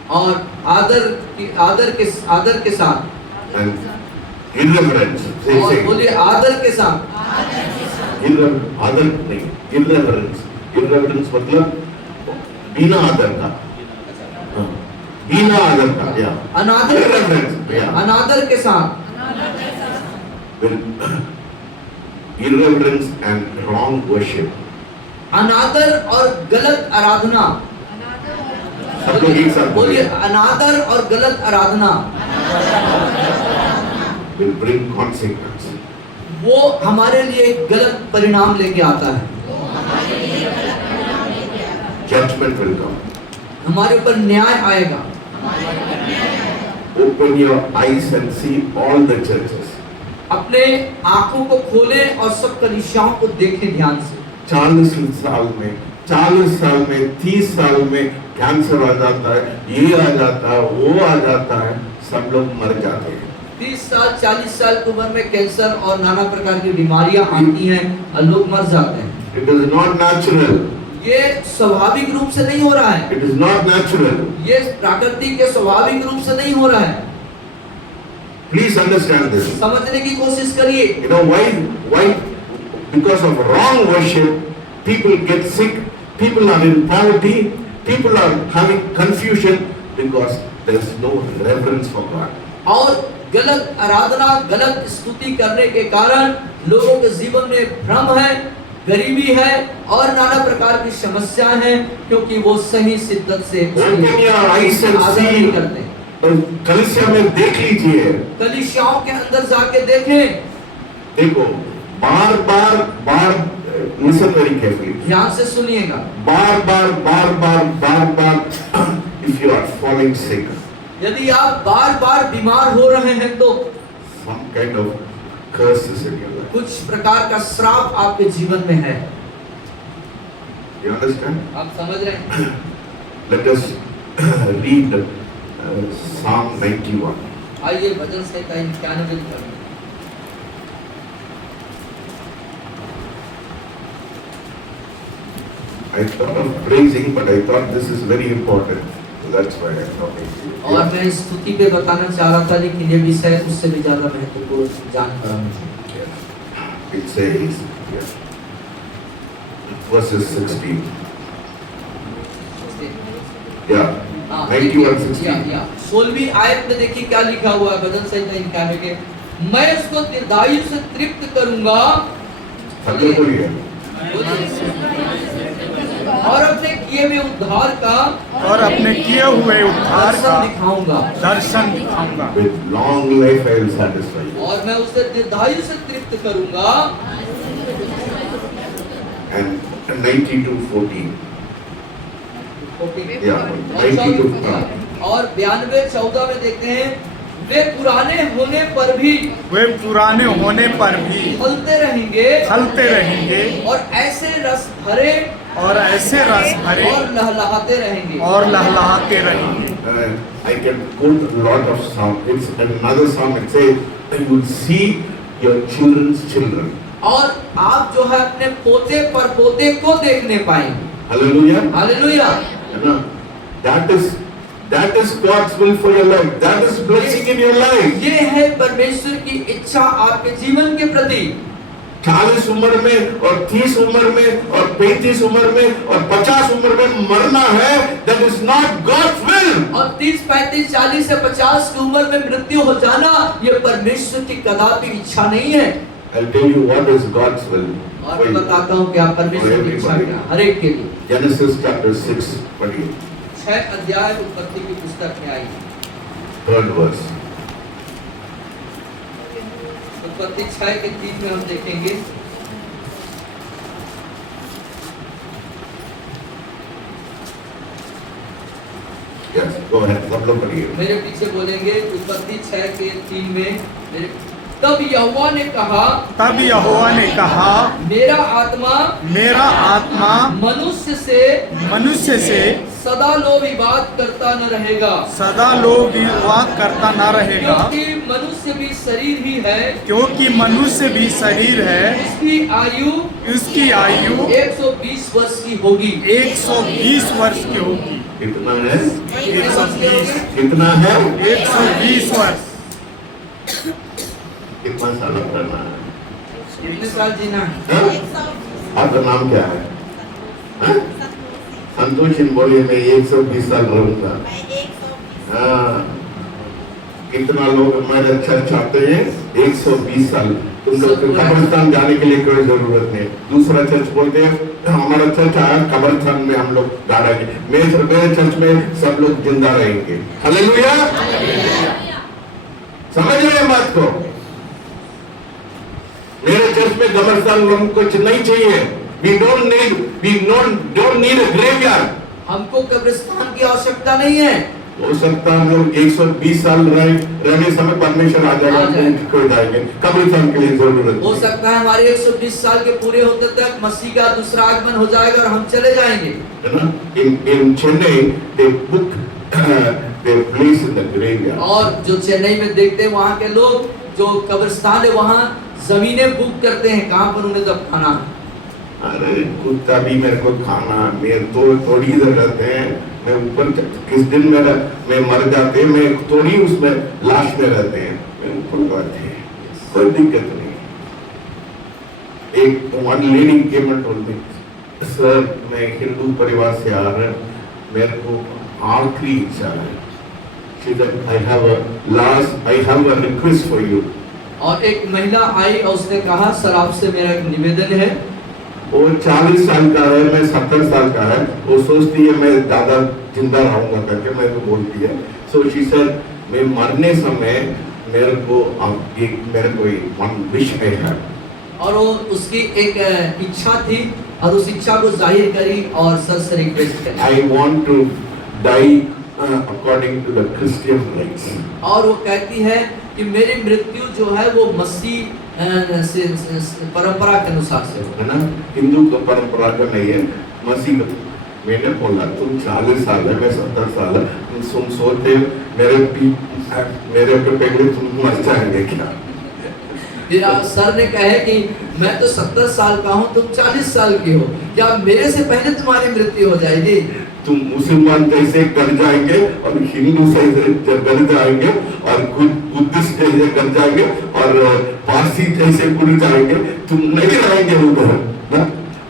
और आदर के साथ। and irreverence. और Say. बोलिए आदर के साथ। आदर नहीं, irreverence. Irreverence मतलब बिना आदर का, बिना आदर का, या अनादर irreverence, या अनादर के साथ। irreverence and wrong worship. अनादर और गलत आराधना। सब लोग एक साथ बोलिए बोलिए। अनादर और गलत आराधना will bring consequence. वो हमारे लिए गलत परिणाम लेके आता है। Judgment will come. हमारे ऊपर न्याय आएगा। Open your eyes and see all the churches. अपने आंखों को खोलें और सब कलीसियाओं को देखें ध्यान से। 40 साल में 40 साल में 30 साल में कैंसर आ जाता है, ये आ जाता है, वो आ जाता है, सब लोग मर जाते हैं। 30 साल 40 साल की उम्र में कैंसर और नाना प्रकार की बीमारियां आती हैं और लोग मर जाते हैं। It is not natural. ये स्वाभाविक रूप से नहीं हो रहा है, It is not natural. ये प्राकृतिक के स्वाभाविक रूप से नहीं हो रहा है। Please understand this. समझने की कोशिश करिए। You know why? Because of wrong worship, people get sick. People are in poverty. People are having confusion because there is no reverence for God. और गलत आराधना, गलत स्तुति करने के कारण लोगों के जीवन में भ्रम है, गरीबी है और नाना प्रकार की समस्याएं हैं, क्योंकि वो सही शिद्दत से Open your eyes and आदर नहीं see. करते। कलीसिया में देख लीजिए, कलीसियाओं के अंदर जाके देखें, देखो बार listen very carefully. ध्यान से सुनिएगा। बार if you are falling sick, यदि आप बार बार बीमार हो रहे हैं तो some kind of curses in your life. कुछ प्रकार का श्राप आपके जीवन में है। You understand? आप समझ रहे हैं? Let us read Psalm 91. आइए भजन संहिता 91 पढ़ें। I thought of praising, but I thought this is very important. So that's why I'm talking to you. और मैं स्तुति पे बताना चाह रहा था, लेकिन ये विषय उससे भी ज्यादा महत्वपूर्ण जान पड़ा मुझे। Yeah. It says, yeah. Verses 16. Yeah. 91:16. 16वीं आयत में देखिए क्या लिखा हुआ है भजन संहिता 91 के। मैं उसको दीर्घायु से तृप्त करूंगा सबको बोलिए। और अपने किए हुए उद्धार का दर्शन दिखाऊंगा। दर्शन दिखाऊंगा। With long life I will satisfy you. और मैं उसे दीर्घायु से तृप्त करूंगा। And 92:14. Yeah, और 92. और 92:14 में देखते हैं, वे पुराने होने पर भी फलते रहेंगे और ऐसे रस भरे और लहलहाते रहेंगे। I can quote a lot of psalm. It's another psalm. It says, "You will see your children's children." और आप जो है अपने पोते पर पोते को देखने पाएंगे। Hallelujah. Hallelujah. You know, that is God's will for your life. That is blessing in your life. ये है परमेश्वर की इच्छा आपके जीवन के प्रति। 40 उम्र में और 30 उम्र में और 35 उम्र में और 50 उम्र में मरना है, that is not God's will. और 30, 35, 40 से 50 की उम्र में मृत्यु हो जाना, ये परमेश्वर की कदापि इच्छा नहीं है। I'll tell you what is God's will. और मैं बताता हूँ कि आप परमेश्वर की इच्छा क्या हर एक के लिए। Genesis chapter 6, पढ़िए। 6 अध्याय उत्पत्ति की पुस्तक में आई। 3rd verse. उत्पत्ति 6 के 3 में हम देखेंगे। Yes, go ahead. सब लोग पढ़िए। मेरे पीछे बोलेंगे। उत्पत्ति 6 के 3 में तब यहोवा ने कहा मेरा आत्मा मनुष्य से सदा लोभ विवाद करता न रहेगा, क्योंकि मनुष्य भी शरीर है, उसकी आयु 120 वर्ष की होगी। 120 वर्ष की होगी। कितना है? 120। कितना है? 120 वर्ष। कितना साल करना है? कितने साल जीना है? आपका नाम क्या है? हाँ? संतोष बोलिए मैं 120 साल रहूंगा। हाँ, कितना लोग हमारे अच्छा चाहते हैं? 120 साल। तुमको कब्रिस्तान जाने के लिए कोई जरूरत नहीं। दूसरा चर्च बोलते हैं हमारा चर्च आया कब्रिस्तान में हम लोग डालेंगे। मेरे चर्च में सब लोग जिंदा रहेंगे। हालेलुया। समझ रहे हैं बात को? मेरे चर्च में कब्रिस्तान लोगों को नहीं चाहिए। We don't need a graveyard. हमको कब्रिस्तान की आवश्यकता नहीं है। हो सकता है हम लोग 120 साल रहने समय परमेश्वर आ जाएगा, आ जाएगा। खो जाएंगे, कब्रिस्तान के लिए जरूरत हो नहीं। सकता है हमारे 120 साल के पूरे होते तक मसीह का दूसरा आगमन हो जाएगा और हम चले जाएंगे। है ना? in Chennai they book their place in the graveyard. और जो चेन्नई में देखते हैं वहाँ के लोग जो कब्रिस्तान है वहाँ जमीनें बुक करते हैं कहाँ पर उन्हें दफनाना है। अरे कुत्ता भी मेरे को खाना, मेरे तो थोड़ी इधर रहते हैं, मैं ऊपर किस दिन मैं मर जाते हैं, मैं थोड़ी उसमें लाश में रहते हैं, मैं ऊपर रहते हैं, कोई दिक्कत नहीं। एक one lady came and told me, sir मैं हिंदू परिवार से आ रहा हूँ, मेरे को आखिरी इच्छा है, she said I have a request for you. और एक महिला आई और उसने कहा सर आपसे मेरा एक निवेदन है। वो 40 साल का है, मैं 70 साल का है, वो सोचती है मैं ज्यादा जिंदा रहूंगा करके मेरे को बोलती है। सो शी सेड मैं मरने समय मेरे को वन विश है, और वो उसकी एक इच्छा थी और उस इच्छा को जाहिर करी और सर से रिक्वेस्ट करी। I want to die according to the Christian rites. और वो कहती है कि मेरी मृत्यु जो है वो मसीह परंपरा के अनुसार से हो, है ना, हिंदू का परंपरा का नहीं है, मसीह का। मैंने बोला तुम 40 साल है, मैं 70 साल है, तुम सोचते मेरे पे पहले तुम मर जाएंगे क्या? फिर सर ने कहे कि मैं तो 70 साल का हूँ, तुम 40 साल की हो, क्या मेरे से पहले तुम्हारी मृत्यु हो जाएगी? तुम मुसलमान कैसे कर जाएंगे और हिंदू से कर जाएंगे और बुद्धिस्ट जैसे कर जाएंगे और पारसी जैसे गुड़ जाएंगे, तुम नहीं रहेंगे उधर ना।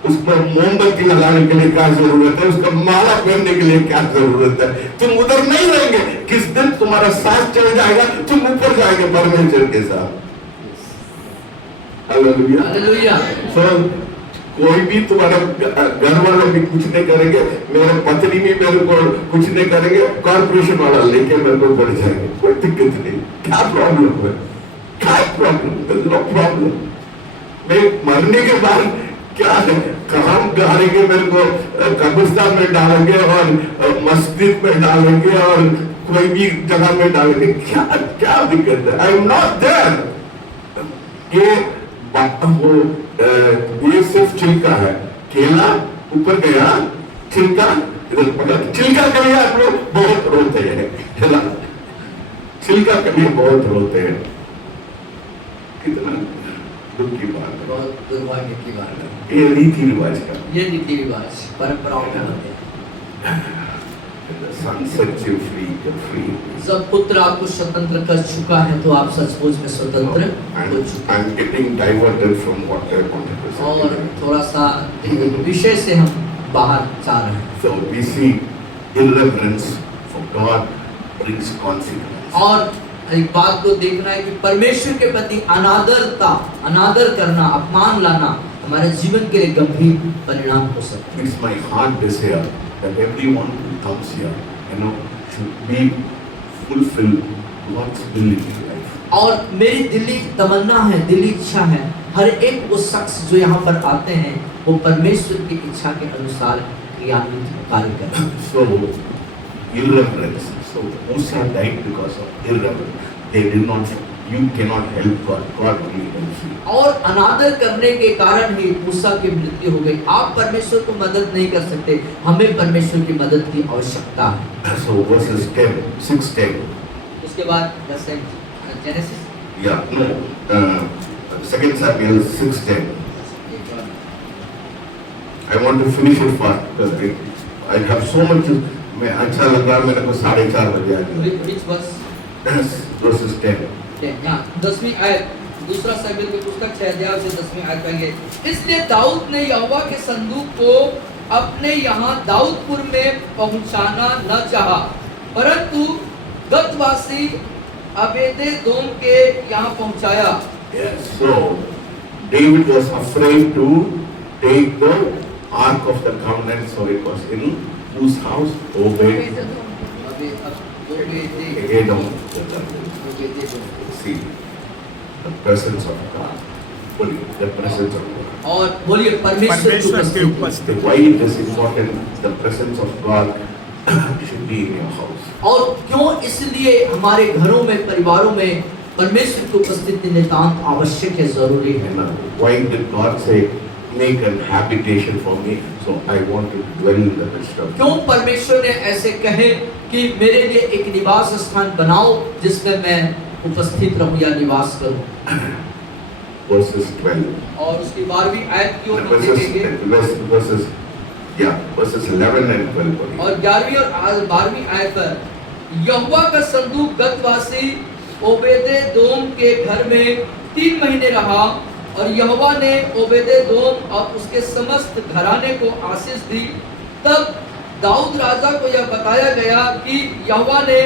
उस पर मोमबत्ती लगाने के लिए क्या जरूरत है, उसका माला पहनने के लिए क्या जरूरत है? तुम उधर नहीं रहेंगे, किस दिन तुम्हारा सांस चल जाएगा तुम ऊपर जाएंगे परमेश्वर के साथ। Hallelujah, hallelujah. so, कोई भी तुम्हारा घर वाले भी कुछ नहीं करेंगे, मेरे पत्नी भी मेरे को कुछ नहीं करेंगे, कॉर्पोरेशन वाला लेके मेरे को बढ़ जाएंगे, कोई दिक्कत नहीं। क्या प्रॉब्लम है? क्या प्रॉब्लम? No problem. मैं मरने के बाद क्या है, कहाँ डालेंगे मेरे को? कब्रिस्तान में डालेंगे और मस्जिद में डालेंगे और कोई भी जगह में डालेंगे, क्या क्या दिक्कत है? I am not there. ये सिर्फ छिलका है, केला ऊपर गया, छिलका इधर पड़ा। छिलका के लिए आप लोग बहुत रोते हैं, है ना? छिलका के लिए बहुत रोते हैं, कितना दुख की बात है, बहुत दुर्भाग्य की बात है। ये रीति रिवाज का, ये रीति रिवाज परंपराओं का होते हैं। Son sets you free, free. जब पुत्र आपको स्वतंत्र कर चुका है तो आप सचमुच में स्वतंत्र हो चुके I am getting diverted from what I wanted to हैं। और थोड़ा सा विषय से हम बाहर जा रहे हैं। So we see irreverence for God brings consequence. और एक बात को देखना है कि परमेश्वर के प्रति अनादर करना, अपमान लाना हमारे जीवन के लिए गंभीर परिणाम हो सकता है। It's my heart desire that everyone who comes here, should be fulfilled God's will in their life. और मेरी दिली तमन्ना है, दिली इच्छा है, हर एक वो शख्स जो यहाँ पर आते हैं वो परमेश्वर की इच्छा के अनुसार क्रियान्वित कार्य करें। So irreverence. So Musa died because of irreverence. They did not. You cannot help God. God only helps you. और अनादर करने के कारण ही मूसा की मृत्यु हो गई। आप परमेश्वर को मदद नहीं कर सकते, हमें परमेश्वर की मदद की आवश्यकता है। So verses 10, 6:10. उसके बाद genesis Yeah, no. 2 Samuel 6:10. I want to finish it fast because I have so much. मैं अच्छा लग रहा, मेरे को 4:30 बजे आ गया। which was Verses 10. यहाँ 10वीं आयत, दूसरा शमूएल की पुस्तक 6 अध्याय से 10वीं आयत पढ़ेंगे। इसलिए दाऊद ने यहोवा के संदूक को अपने यहाँ दाऊदपुर में पहुँचाना न चाहा, परंतु गतवासी अबेदेदोम के यहाँ पहुँचाया। Yes. So David was afraid to take the Ark of the Covenant, so it was in whose house? Obed-Edom. See the presence of God. Only the presence of God. और बोलिए परमेश्वर की परमेश्वर की उपस्थिति। उपस्थिति। Why it is important? The presence of God should be in your house. और क्यों इसलिए हमारे घरों में, परिवारों में परमेश्वर की उपस्थिति नितांत आवश्यक है, जरूरी है। And why did God say, make an habitation for me? So I want to dwell in the midst of क्यों परमेश्वर ने ऐसे कहे कि मेरे लिए एक निवास स्थान बनाओ जिसमें मैं उपस्थित रहूं या निवास करूं। verses 12. और उसकी 12वीं आयत की ओर हम देखेंगे Verses 11 and 12. और 11वीं और 12वीं आयत पर यहोवा का संदूक गतवासी ओबेदेदोम के घर में 3 महीने रहा और यहोवा ने ओबेदेदोम और उसके समस्त घराने को आशीष दी। तब दाऊद राजा को यह बताया गया कि यहोवा ने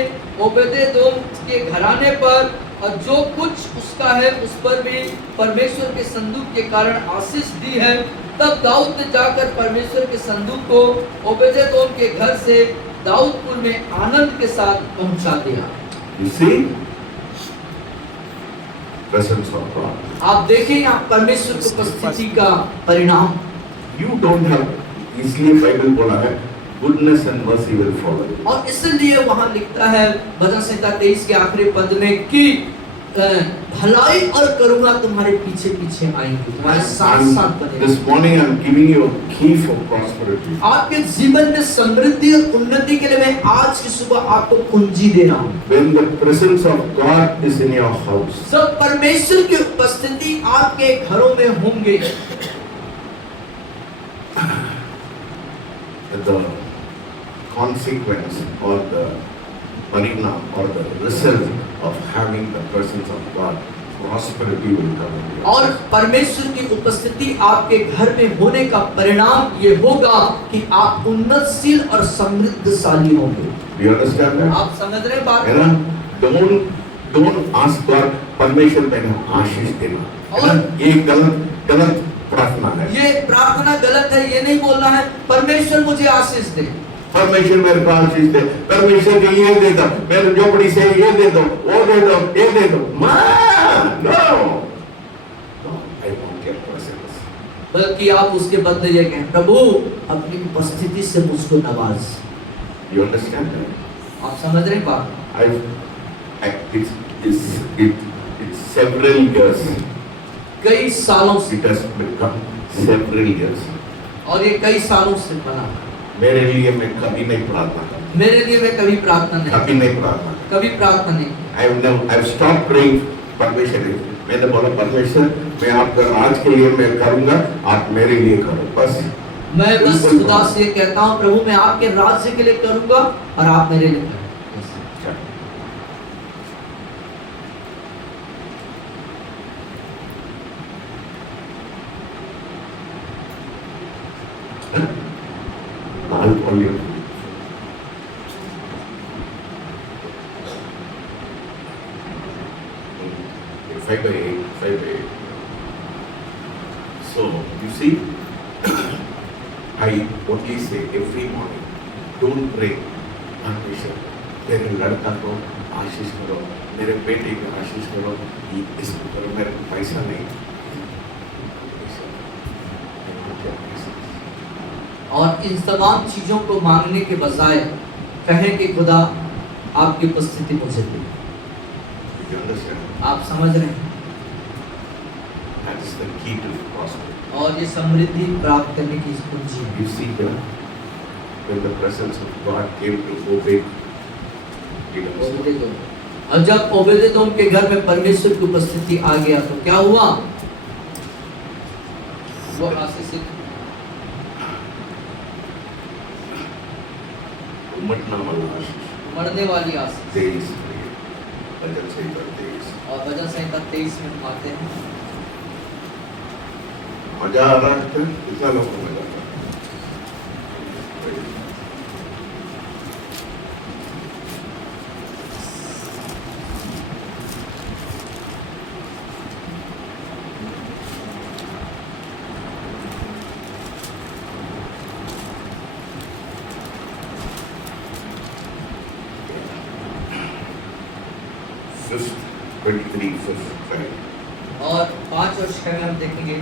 ओबेदेदोम के घराने पर और जो कुछ उसका है उस पर भी परमेश्वर के संदूक के कारण आशीष दी है। तब दाऊद ने जाकर परमेश्वर के संदूक को ओबेदेदोम के घर से दाऊदपुर में आनंद के साथ पहुंचा दिया। You see? Presence of God. आप देखें यहाँ परमेश्वर की उपस्थिति का परिणाम। You don't have, इसलिए बाइबल बोला है, goodness and mercy will follow you. और इसलिए वहाँ लिखता है भजन संहिता 23 के आखिरी पद में कि भलाई और करुणा तुम्हारे पीछे पीछे आएंगी, तुम्हारे साथ साथ बनेंगी। This morning I am giving you a key for prosperity. आपके जीवन में समृद्धि और उन्नति के लिए मैं आज की सुबह आपको कुंजी दे रहा हूँ। When the presence of God is in your house, जब परमेश्वर की उपस्थिति आपके घरों में होंगे, the consequence or the parinam or the result of having the presence of God, prosperity will come in your और life. परमेश्वर की उपस्थिति आपके घर में होने का परिणाम ये होगा कि आप उन्नतशील और समृद्धशाली होंगे। Do you understand that? आप समझ रहे हैं बात है ना? Don't ask God परमेश्वर मैंने आशीष देना, है ना? ये गलत प्रार्थना है। ये प्रार्थना गलत है, ये नहीं बोलना है परमेश्वर मुझे आशीष दे, परमेश्वर मेरे को आशीष दे, परमेश्वर को ये दे दो, मेरे झोपड़ी से ये दे दो, वो दे दो, ये दे दो। No, I want your presence. बल्कि आप उसके बदले ये कहें प्रभु अपनी उपस्थिति से मुझको नवाज। You understand that? आप समझ रहे हैं बात? It's several years. कई सालों से, It has become several years. और ये कई सालों से बना। मेरे लिए मैं कभी नहीं प्रार्थना करता, मेरे लिए मैं कभी प्रार्थना नहीं, कभी नहीं प्रार्थना करता। कभी प्रार्थना नहीं। I've stopped praying परमेश्वर। मैंने बोला परमेश्वर मैं आपका आज के लिए मैं करूंगा, आप मेरे लिए करो बस। मैं बस खुदा से कहता हूँ प्रभु मैं आपके राज्य के लिए करूंगा और आप मेरे लिए करो। I'll call you. Five by eight. So you see, I only say every morning, don't pray. परमेश्वर मेरे लड़का को आशीष करो, मेरे बेटे को आशीष करो, इसको करो, मेरे को पैसा नहीं। और इन तमाम चीजों को मांगने के बजाय कहें कि खुदा आपकी उपस्थिति मुझे दे। You understand? आप समझ रहे हैं? That is the key to prosperity. और ये समृद्धि प्राप्त करने की कुंजी है। You see here, when the presence of God came to Obed, ओबेदेदोम। और जब ओबेदेदोम के घर में परमेश्वर की उपस्थिति आ गया तो क्या हुआ? वो आशीषित, मरने वाली आशीष। 23 भजन संहिता 23। और भजन संहिता 23 में हम आते हैं। मजा आ रहा है क्या? कितना लोगों को मजा आ रहा है? Fifth, 23, 5. और 5 और 6 में हम देखेंगे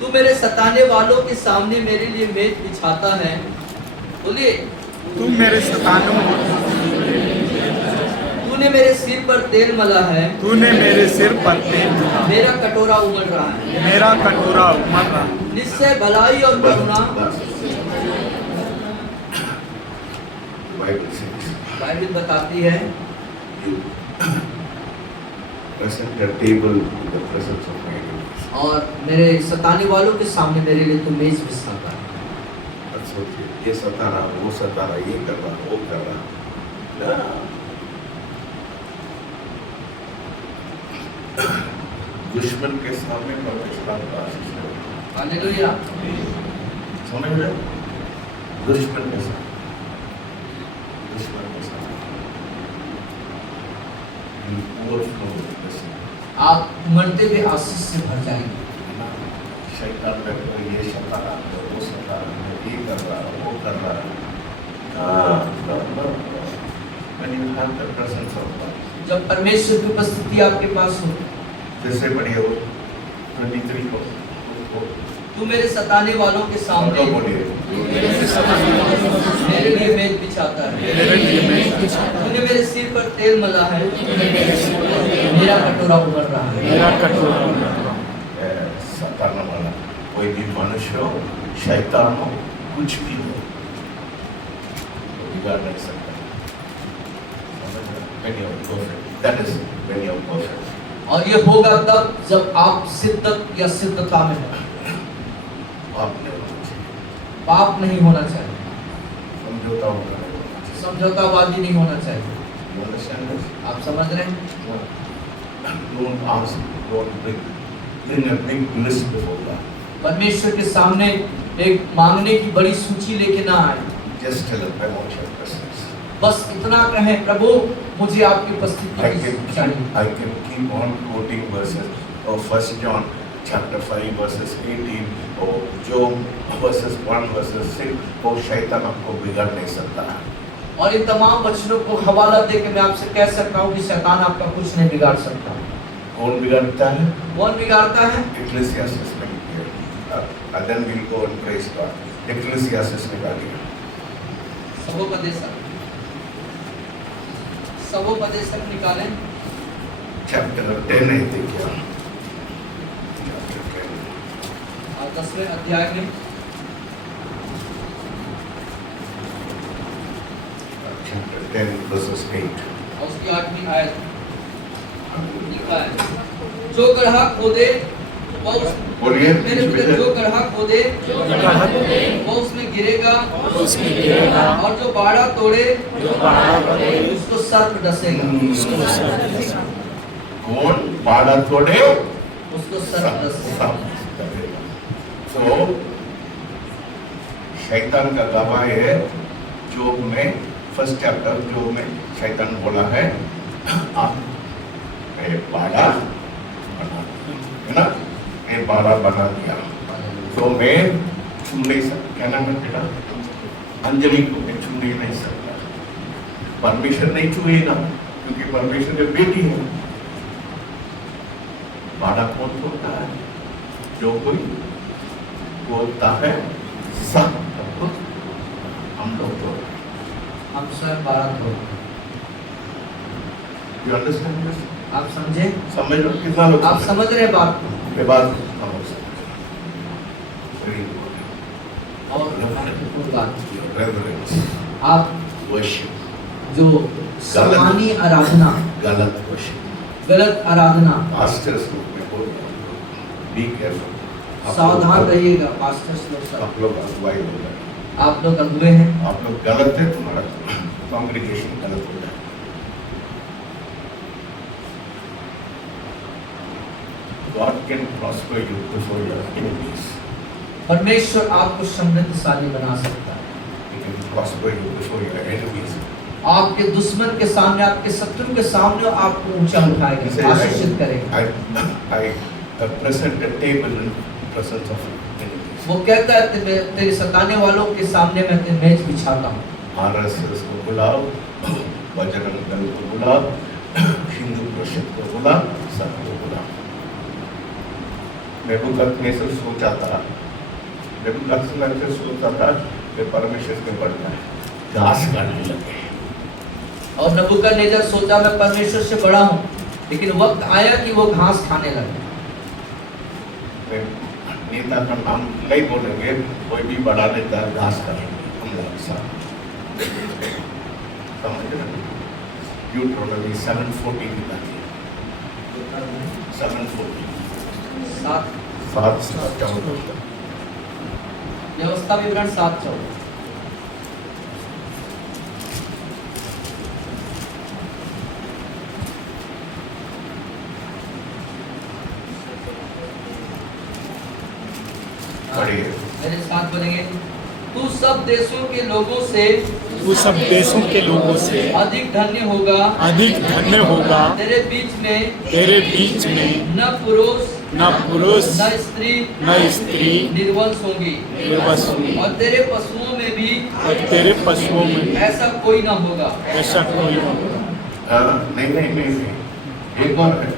तू मेरे सताने वालों के सामने मेरे लिए मेज बिछाता है। बोलिए तू मेरे सतानों तूने मेरे सिर पर तेल मला है, तूने मेरे सिर पर तेल डाला, मेरा कटोरा उमड़ रहा है। मेरा कटोरा उमड़ रहा। निश्चय भलाई और बस, करुणा, बस। Bible says, बाइबल बताती है, you present a table in the presence of my enemies. और मेरे सताने वालों के सामने मेरे लिए तू मेज बिछाता है। That's okay. ये सता रहा, वो सता रहा, ये कर रहा, वो कर रहा। ना। दुश्मन के सामने परमेश्वर का आशीष है। हालेलुया। समझ रहे हो? दुश्मन के साथ, दुश्मन के साथ You overflow with blessing. आप उमड़ते हुए आशीष से भर जाएंगे। शैतान पे ये सता रहा है, वो सता रहा है, ये कर रहा है, वो कर रहा है। no. When you have the presence of God, जब परमेश्वर की उपस्थिति आपके पास हो, जैसे बढ़िया हो 23 को तू मेरे सताने वालों के सामने बोलिए मेरे लिए मेज बिछाता है। मेरे लिए मेज बिछाता तूने मेरे सिर पर तेल मला है, मेरा कटोरा उमड़ रहा है। मेरा कटोरा उमड़ रहा। सताने वाला कोई भी मनुष्य हो, शैतान हो, कुछ भी हो, बिगाड़ नहीं सकता। When you are perfect, that is when you are perfect. और ये होगा तब जब आप सिद्धत या सिद्धता में हो। आपने होना चाहिए, पाप नहीं होना चाहिए, समझौता होना चाहिए। समझौतावादी नहीं होना चाहिए। You understand this? आप समझ रहे हैं? Don't ask, don't bring a big list before God. परमेश्वर के सामने एक मांगने की बड़ी सूची लेके ना आए। Just tell him, I want your presence. बस इतना कहें, प्रभु मुझे आपकी उपस्थिति I की can चाहिए। I can keep on quoting verses of 1 John chapter 5 verses 18 or Job verses 1 verses 6 वो शैतान आपको बिगाड़ नहीं सकता है। और इन तमाम वचनों को हवाला देके मैं आपसे कह सकता हूँ कि शैतान आपका कुछ नहीं बिगाड़ सकता। कौन बिगाड़ता है? कौन बिगाड़ता है? Ecclesiastes में लिखी है। And then we'll go and praise God. Ecclesiastes निकालिए। सवोपदेशक निकालें। Chapter 10 I think yeah. Chapter 10. और 10वें अध्याय में Chapter 10 verses 8. और उसकी 8वीं आयत लिखा है, जो गड्ढा खोदे वो बोलिए। मेरे मित्र, जो गड्ढा खोदे वो उसमें गिरेगा, और जो बाड़ा तोड़े उसको सर्प डसेगा। कौन बाड़ा तोड़े? उसको सर्प डसेगा। तो शैतान का गवाह है जोब में 1st चैप्टर जोब में शैतान बोला है आप बाड़ा बना है ना, मैं बाड़ा बना दिया तो मैं छू नहीं सकता। क्या नाम है बेटा? अंजलि को मैं छू नहीं सकता। परमेश्वर नहीं छुए ना, क्योंकि परमेश्वर की बेटी है। बाड़ा कौन तोड़ता है? जो कोई बोलता है सब हम लोग तोड़ते हैं। हम स्वयं बाड़ा तोड़ते हैं। You understand this? आप समझे? समझ लो कितना लोग आप समझ रहे हैं बात को? के बाद हम लोग समझ Very important. और महत्वपूर्ण बात, Reverence, आप worship, जो सम्मानी आराधना, गलत worship. गलत आराधना, Pastors लोग में बोल रहा हूँ, be careful. सावधान रहिएगा। पास्टर्स लोग सब, आप लोग अगुवाई हो गए, आप लोग अगुवे हैं, आप लोग गलत है, तुम्हारा कॉन्ग्रीगेशन गलत हो जाए। God can prosper you before your enemies. परमेश्वर आपको समृद्धशाली बना सकता है। He can prosper you before your enemies. आपके दुश्मन के सामने, आपके शत्रु के सामने आपको ऊंचा He उठाएगा, says, आशीषित करेगा। I present a table in presence of enemies. वो कहता है तेरे सताने वालों के सामने मैं तेरे मेज बिछाता हूँ। RSS को बुलाओ, बजरंग दल को बुलाओ, हिंदू परिषद को बुलाओ, सबको बुलाओ। नेबूकदनेस्सर सोचा था कि परमेश्वर के बढ़ता है। घास खाने लगे। और नबूकदनेस्सर सोचा मैं परमेश्वर से बड़ा हूँ, लेकिन वक्त आया कि वो घास खाने लगे। वे नेता का नाम नहीं बोलेंगे, कोई भी बड़ा नेता घास खाएंगे हम लोग साथ। समझ रहे? ड्यूटरोनॉमी 7:14 की बात है। 7:14 7:14 व्यवस्था विवरण 7:14। पढ़िए। मेरे साथ बोलेंगे, तू सब देशों के लोगों से तू सब देशों के लोगों से अधिक धन्य होगा, अधिक धन्य होगा। तेरे बीच में तेरे बीच में न पुरुष न पुरुष न स्त्री न स्त्री निर्वंश होंगी, निर्वंश होंगी, और तेरे पशुओं में भी और तेरे पशुओं में ऐसा कोई न होगा। ऐसा कोई नहीं, एक और है।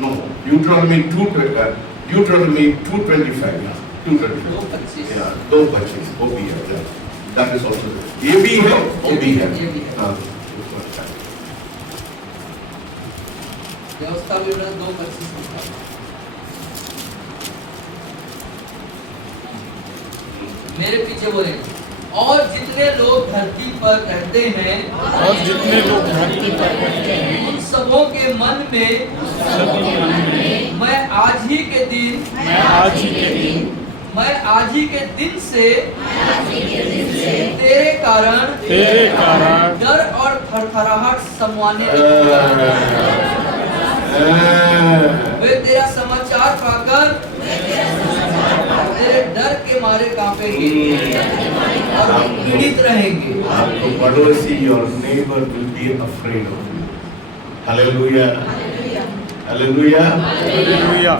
नो, ड्यूटरोनॉमी 2:25 2:25 2:25 वो भी है। दैट इज आल्सो, ये भी है वो भी है। ये भी है। हाँ, व्यवस्था विवरण 2:25। मेरे पीछे बोले, और जितने लोग धरती पर रहते हैं, और जितने लोग धरती पर रहते हैं, उन सबों के मन में मैं आज ही के दिन मैं आज ही के दिन से तेरे कारण डर और थरथराहट समाने लगेगा। वे तेरा समाचार पाकर तेरे डर के मारे कांपेंगे और पीड़ित रहेंगे। आपको पड़ोसी और neighbour will be afraid of you. Hallelujah, hallelujah. Hallelujah.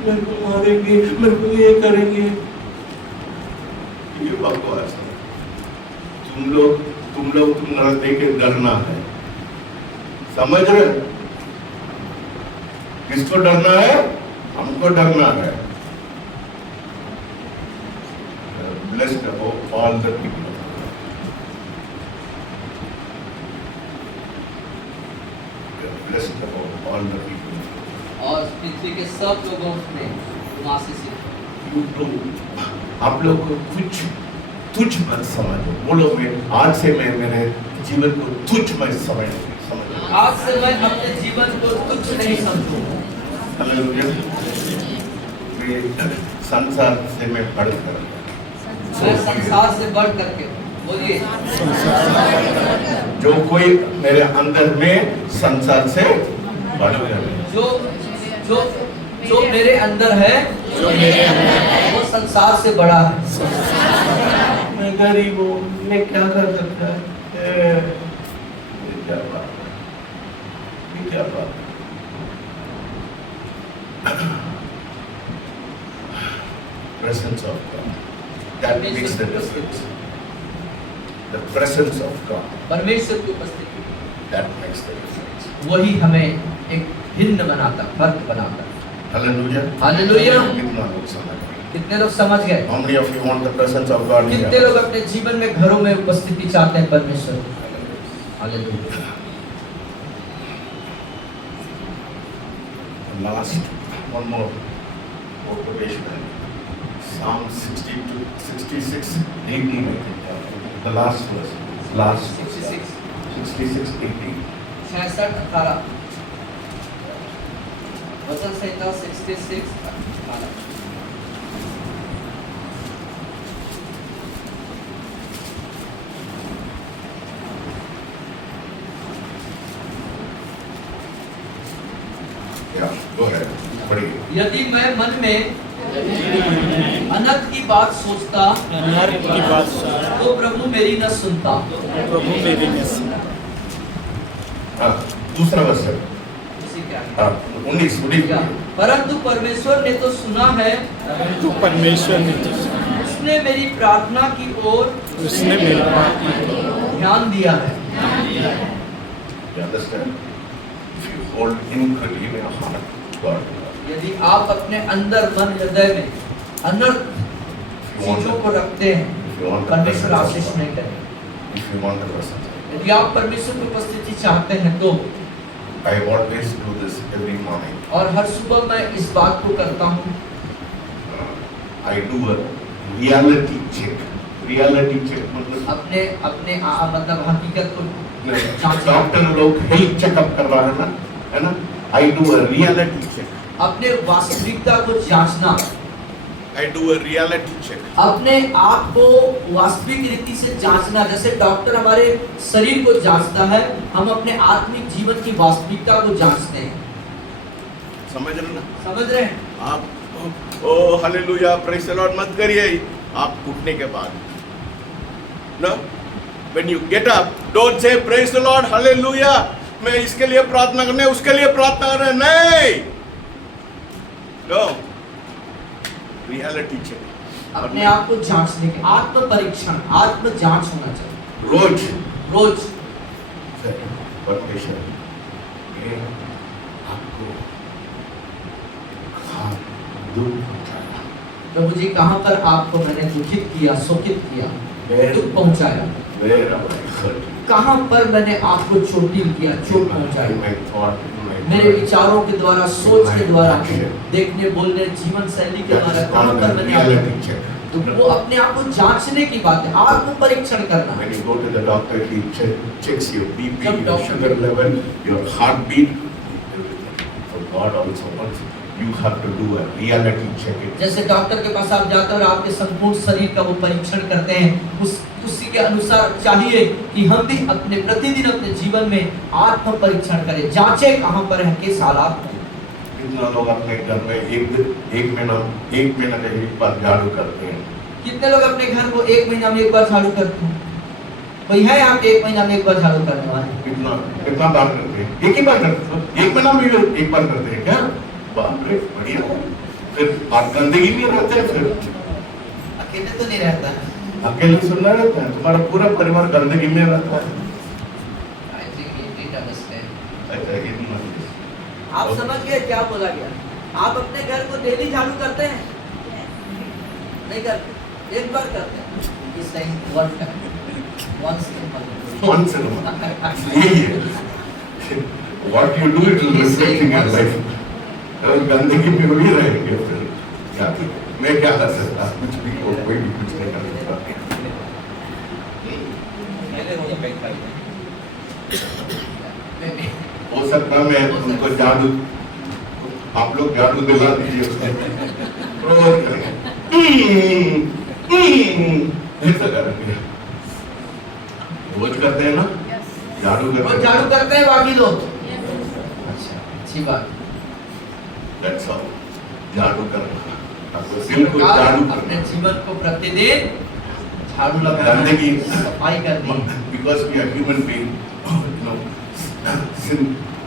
मेरे को मारेंगे, मेरे को ये करेंगे, ये बकवास है। तुम लोग तुम्हारा देख के डरना है, समझ रहे? किसको डरना है? हमको डरना है। Blessed above all the people. Blessed above all the people. और पृथ्वी के सब लोगों ने तुम आशीषित हो। You too. आप लोग को कुछ तुच्छ मत समझो। बोलो, मैं आज से मैं मेरे जीवन को तुच्छ मत समझो। आज से मैं अपने जीवन को तुच्छ नहीं समझूंगा। हालेलुया। मैं संसार से मैं बढ़कर, मैं संसार से बढ़ करके, बोलिए, जो कोई मेरे अंदर में संसार से बढ़कर, जो मेरे अंदर है, वो संसार से बड़ा है। मैं गरीब हूँ, मैं क्या कर सकता है? ये क्या बात है? ये क्या बात है? Presence of God. That makes the difference. The presence of God. परमेश्वर की उपस्थिति, That makes the difference. वही हमें एक भिन्न बनाता, फर्क बनाता। Hallelujah. हालेलुया। कितना लोग समझ गए? कितने लोग समझ गए? How many of you want the presence of God कितने here? लोग अपने जीवन में घरों में उपस्थिति चाहते हैं परमेश्वर? Hallelujah. Last one more quotation. Psalm 62, 66, 18. The last verse. Last 66, 66, 18. 66, 18। वचन संहिता 66, 18। Yeah, go ahead. पढ़िए. यदि मैं मन में अनर्थ की बात सोचता, अनर्थ की बात सुना, तो प्रभु मेरी न सुनता। प्रभु मेरी न सुना। हाँ, दूसरा वर्ष है. उसी के आगे। हाँ, 19. क्या? परंतु परमेश्वर ने तो सुना है, तो परमेश्वर ने तो सुना, उसने मेरी प्रार्थना की ओर उसने मेरी प्रार्थना की ध्यान दिया है। You understand? If you hold iniquity in your heart, God. यदि आप अपने अंदर मन हृदय में अनर्थ If चीजों को रखते हैं, if you want the परमेश्वर presence आशीष of नहीं God, करेगा। if you want the presence of God, यदि आप परमेश्वर की उपस्थिति चाहते हैं तो, I always do this every morning. और हर सुबह मैं इस बात को करता हूँ, I do a reality check. Reality check मतलब अपने अपने मतलब हकीकत को जांचना। डॉक्टर लोग हेल्थ चेकअप कर रहा है ना? I do a reality check. अपने वास्तविकता को जांचना, I do a reality check. अपने आप को वास्तविक रीति से जांचना। जैसे डॉक्टर हमारे शरीर को जांचता है, हम अपने आत्मिक जीवन की वास्तविकता को जांचते हैं। समझ रहे ना? समझ रहे हैं? आप ओ हालेलुया प्रेज द लॉर्ड मत करिए आप उठने के बाद। No? When you get up, don't say praise the Lord, hallelujah. मैं इसके लिए प्रार्थना करने, उसके लिए प्रार्थना करने, नहीं। No. Reality check. अपने आप को जांचने के, आत्म परीक्षण, आत्म जांच होना चाहिए रोज रोज। परमेश्वर ये आपको दुख पहुंचाया, प्रभु जी कहाँ पर आपको मैंने दुखित किया, शोकित किया, दुख पहुंचाया, मेरा हर्ट, कहाँ पर मैंने आपको चोटिल किया, चोट पहुंचाई, my thought, my मेरे विचारों के द्वारा, सोच के द्वारा, action. देखने बोलने जीवन शैली के That द्वारा is कहाँ called पर a मैंने reality आपको, check. तो वो अपने आप को जांचने की बात है, आत्म परीक्षण करना। When you go to the doctor, he checks your BP, जब your doctor sugar level, your heartbeat. For God also wants you have to do a reality check. जैसे डॉक्टर के पास आप जाते हैं और आपके संपूर्ण शरीर का वो परीक्षण करते हैं, उसी के अनुसार चाहिए कि हम भी अपने प्रतिदिन अपने जीवन में आत्म परीक्षण करें, जांचे कहाँ पर है, किस हालात में। कितना लोग अपने घर में एक महीना में एक बार झाड़ू करते हैं? कितने लोग अपने घर को 1 महीना में एक बार झाड़ू करते हैं? कोई है यहाँ पे 1 महीना में एक बार झाड़ू करने वाले? कितना बार करते हैं? एक ही बार करते हैं? 1 महीना में एक बार करते हैं क्या? बाप रे बढ़िया। फिर आप गंदगी में रहते हैं, फिर अकेले तो नहीं रहता, अकेले सुनना रहता है, तुम्हारा पूरा परिवार गंदगी में रहता है। I think you didn't understand. ऐसा है कि नहीं? आप समझ गए क्या बोला गया? आप अपने घर को डेली झाड़ू करते हैं? नहीं करते, एक बार करते हैं। इस time one time, once in a month. Once in a month. यही है। What you do it will reflect in your life. अगर गंदगी में भी रहेंगे फिर क्या? मैं क्या कर सकता? कुछ भी कोई भी कुछ नहीं कर सकता। हो सकता है मैं उनको झाड़ू, आप लोग झाड़ू दिला दीजिए उसको, रोज ऐसा करेंगे। रोज करते हैं ना झाड़ू करते हैं? झाड़ू करते हैं बाकी लोग। अच्छा, अच्छी बात। That's all. झाड़ू करना, आपको इसी दिल को प्रकार झाड़ू अपने करना। जीवन को प्रतिदिन झाड़ू लगाना, गंदगी सफाई करनी, because we are human being, you know, sin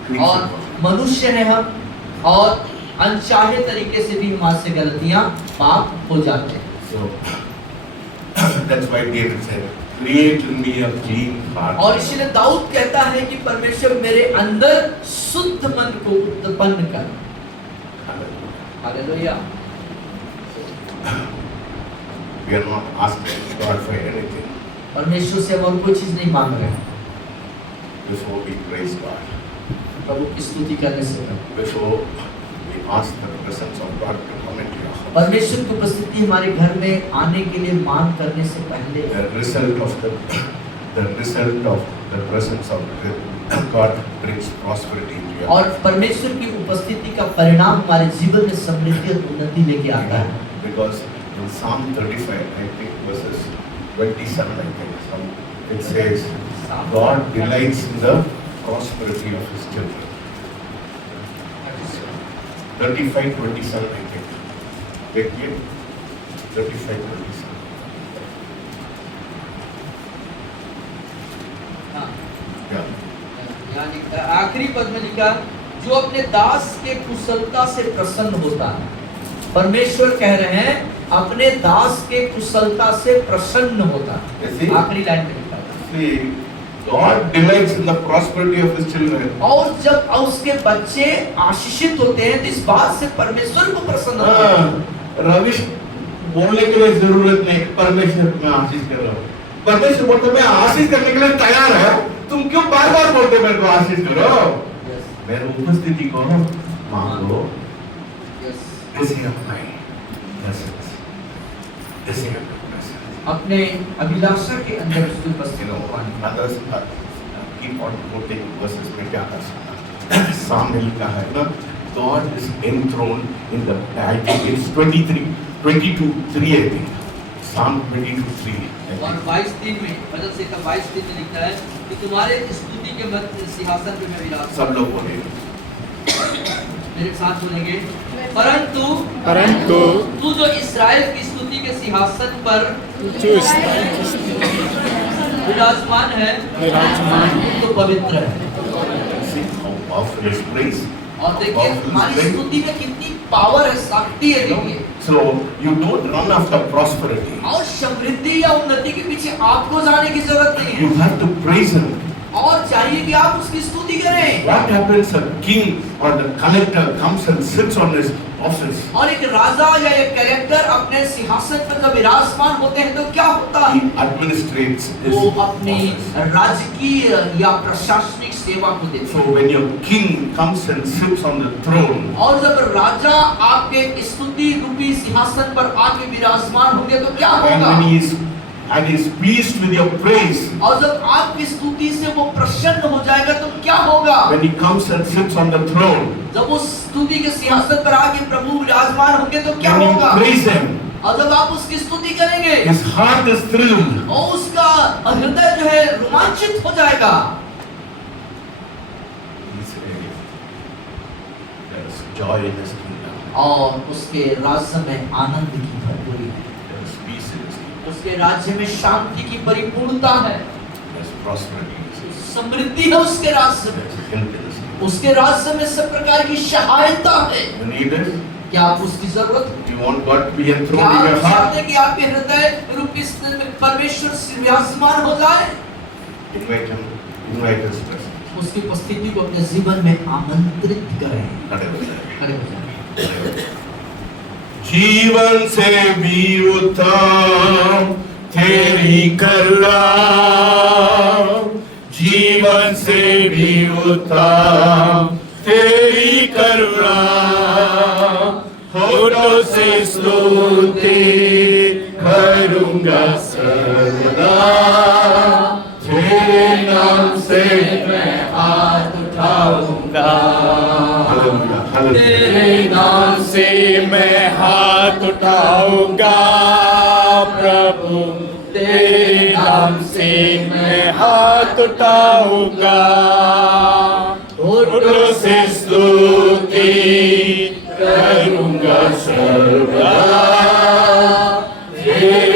creeps और in. मनुष्य है हम, और अनचाहे तरीके से भी हमारे से गलतियां पाप हो जाते हैं। So that's why David said, "Create in me a clean heart." और इसलिए दाऊद कहता है कि परमेश्वर मेरे अंदर शुद्ध मन को उत्पन्न कर। Hallelujah. We are not asking God for anything परमेश्वर से हम और कोई चीज नहीं मांग रहे हैं, before we praise God, प्रभु की स्तुति करने से पहले। before we ask the presence of God to come into your house. परमेश्वर की उपस्थिति हमारे घर में आने के लिए मांग करने से पहले The result of the presence of God brings prosperity into your और life. परमेश्वर की उपस्थिति का परिणाम हमारे जीवन में समृद्धि और उन्नति लेके आता है। Because in Psalm 35, I think verses 27, I think, it says, God delights in the prosperity of His children. 35:27, I think. देखिए, 35:27. हाँ, Yeah. यहाँ लिखा, आखिरी पद में लिखा, जो अपने दास के कुशलता से प्रसन्न होता है। परमेश्वर कह रहे हैं अपने दास के कुशलता से प्रसन्न होता ऐसे? है। आखिरी लाइन में लिखा है। See, God delights in the prosperity of His children. और जब उसके बच्चे आशीषित होते हैं तो इस बात से परमेश्वर को प्रसन्न होता है। रविश बोलने के लिए जरूरत नहीं, परमेश्वर को मैं आशीष कर रहा हूँ। परमेश्वर बोलते मैं आशीष करने के लिए तैयार है, तुम क्यों बार बार बोलते मेरे को आशीष करो? Yes. मेरे उपस्थिति को मांगो, Yes. ऐसे अपना ऐसे अपना अपने अभिलाषा के अंदर उसकी उपस्थिति You know, को पानी। others keep on quoting verses में क्या कर सकता? सामने लिखा है ना, God is enthroned in the, I think it's 22:3 I think. Psalm 22:3. और 22:3 में भजन संहिता 22:3 में लिखा है कि तुम्हारे स्तुति के मध्य सिंहासन पे मैं विराजमान। सब लोग बोले मेरे साथ बोलेंगे, परंतु परंतु तू जो इस्राएल की स्तुति के सिंहासन पर जो इस्राएल की स्तुति विराजमान है, विराजमान तो पवित्र है। see how powerful is praise. और देखिए हमारी स्तुति में कितनी पावर है, शक्ति है। देखिए So you don't run after prosperity. और समृद्धि या उन्नति के पीछे आपको जाने की जरूरत नहीं You है, have to praise Him. और चाहिए कि आप उसकी स्तुति करें। What happens? A king or the collector comes and sits on his office. और एक राजा या एक कलेक्टर अपने सिंहासन पर जब विराजमान होते हैं तो क्या होता है? He administrates his वो अपनी office. राजकीय या प्रशासनिक सेवा को देते So हैं। when your king comes and sits on the throne, और जब राजा आपके स्तुति रूपी सिंहासन पर आके विराजमान होंगे तो क्या and होगा? when he is pleased with your praise, और जब आपकी स्तुति से वो प्रसन्न हो जाएगा तो क्या होगा? when he comes and sits on the throne, जब उस स्तुति के सिंहासन पर आके प्रभु विराजमान होंगे तो क्या when होगा? you praise him, और जब आप उसकी स्तुति करेंगे his heart is thrilled. और उसका हृदय जो है रोमांचित हो जाएगा। He says, there is joy in his kingdom. और उसके राज्य में आनंद की भरपूरी है, There is peace in his kingdom. उसके राज्य में शांति की परिपूर्णता है, There is prosperity in his kingdom. समृद्धि है उसके राज्य में, There is health in his kingdom. उसके राज्य में सब प्रकार की सहायता है। You need it? क्या आप उसकी जरूरत है? You want God to be क्या enthroned in आप your heart? चाहते हैं कि आपके हृदय रूपी परमेश्वर विराजमान हो जाए? Invite him. Invite his presence. उसकी उपस्थिति को अपने जीवन में आमंत्रित करें। खड़े हो जाए। खड़े हो जाए। जीवन से भी उत्तम तेरी करुणा, जीवन से भी उत्तम तेरी करुणा, होठों से स्तुति करूंगा सर्वदा, तेरे नाम से मैं हाथ उठाऊंगा। तेरे नाम से मैं हाथ उठाऊंगा प्रभु, तेरे नाम से मैं हाथ उठाऊंगा, होठों से स्तुति करूंगा सर्वदा,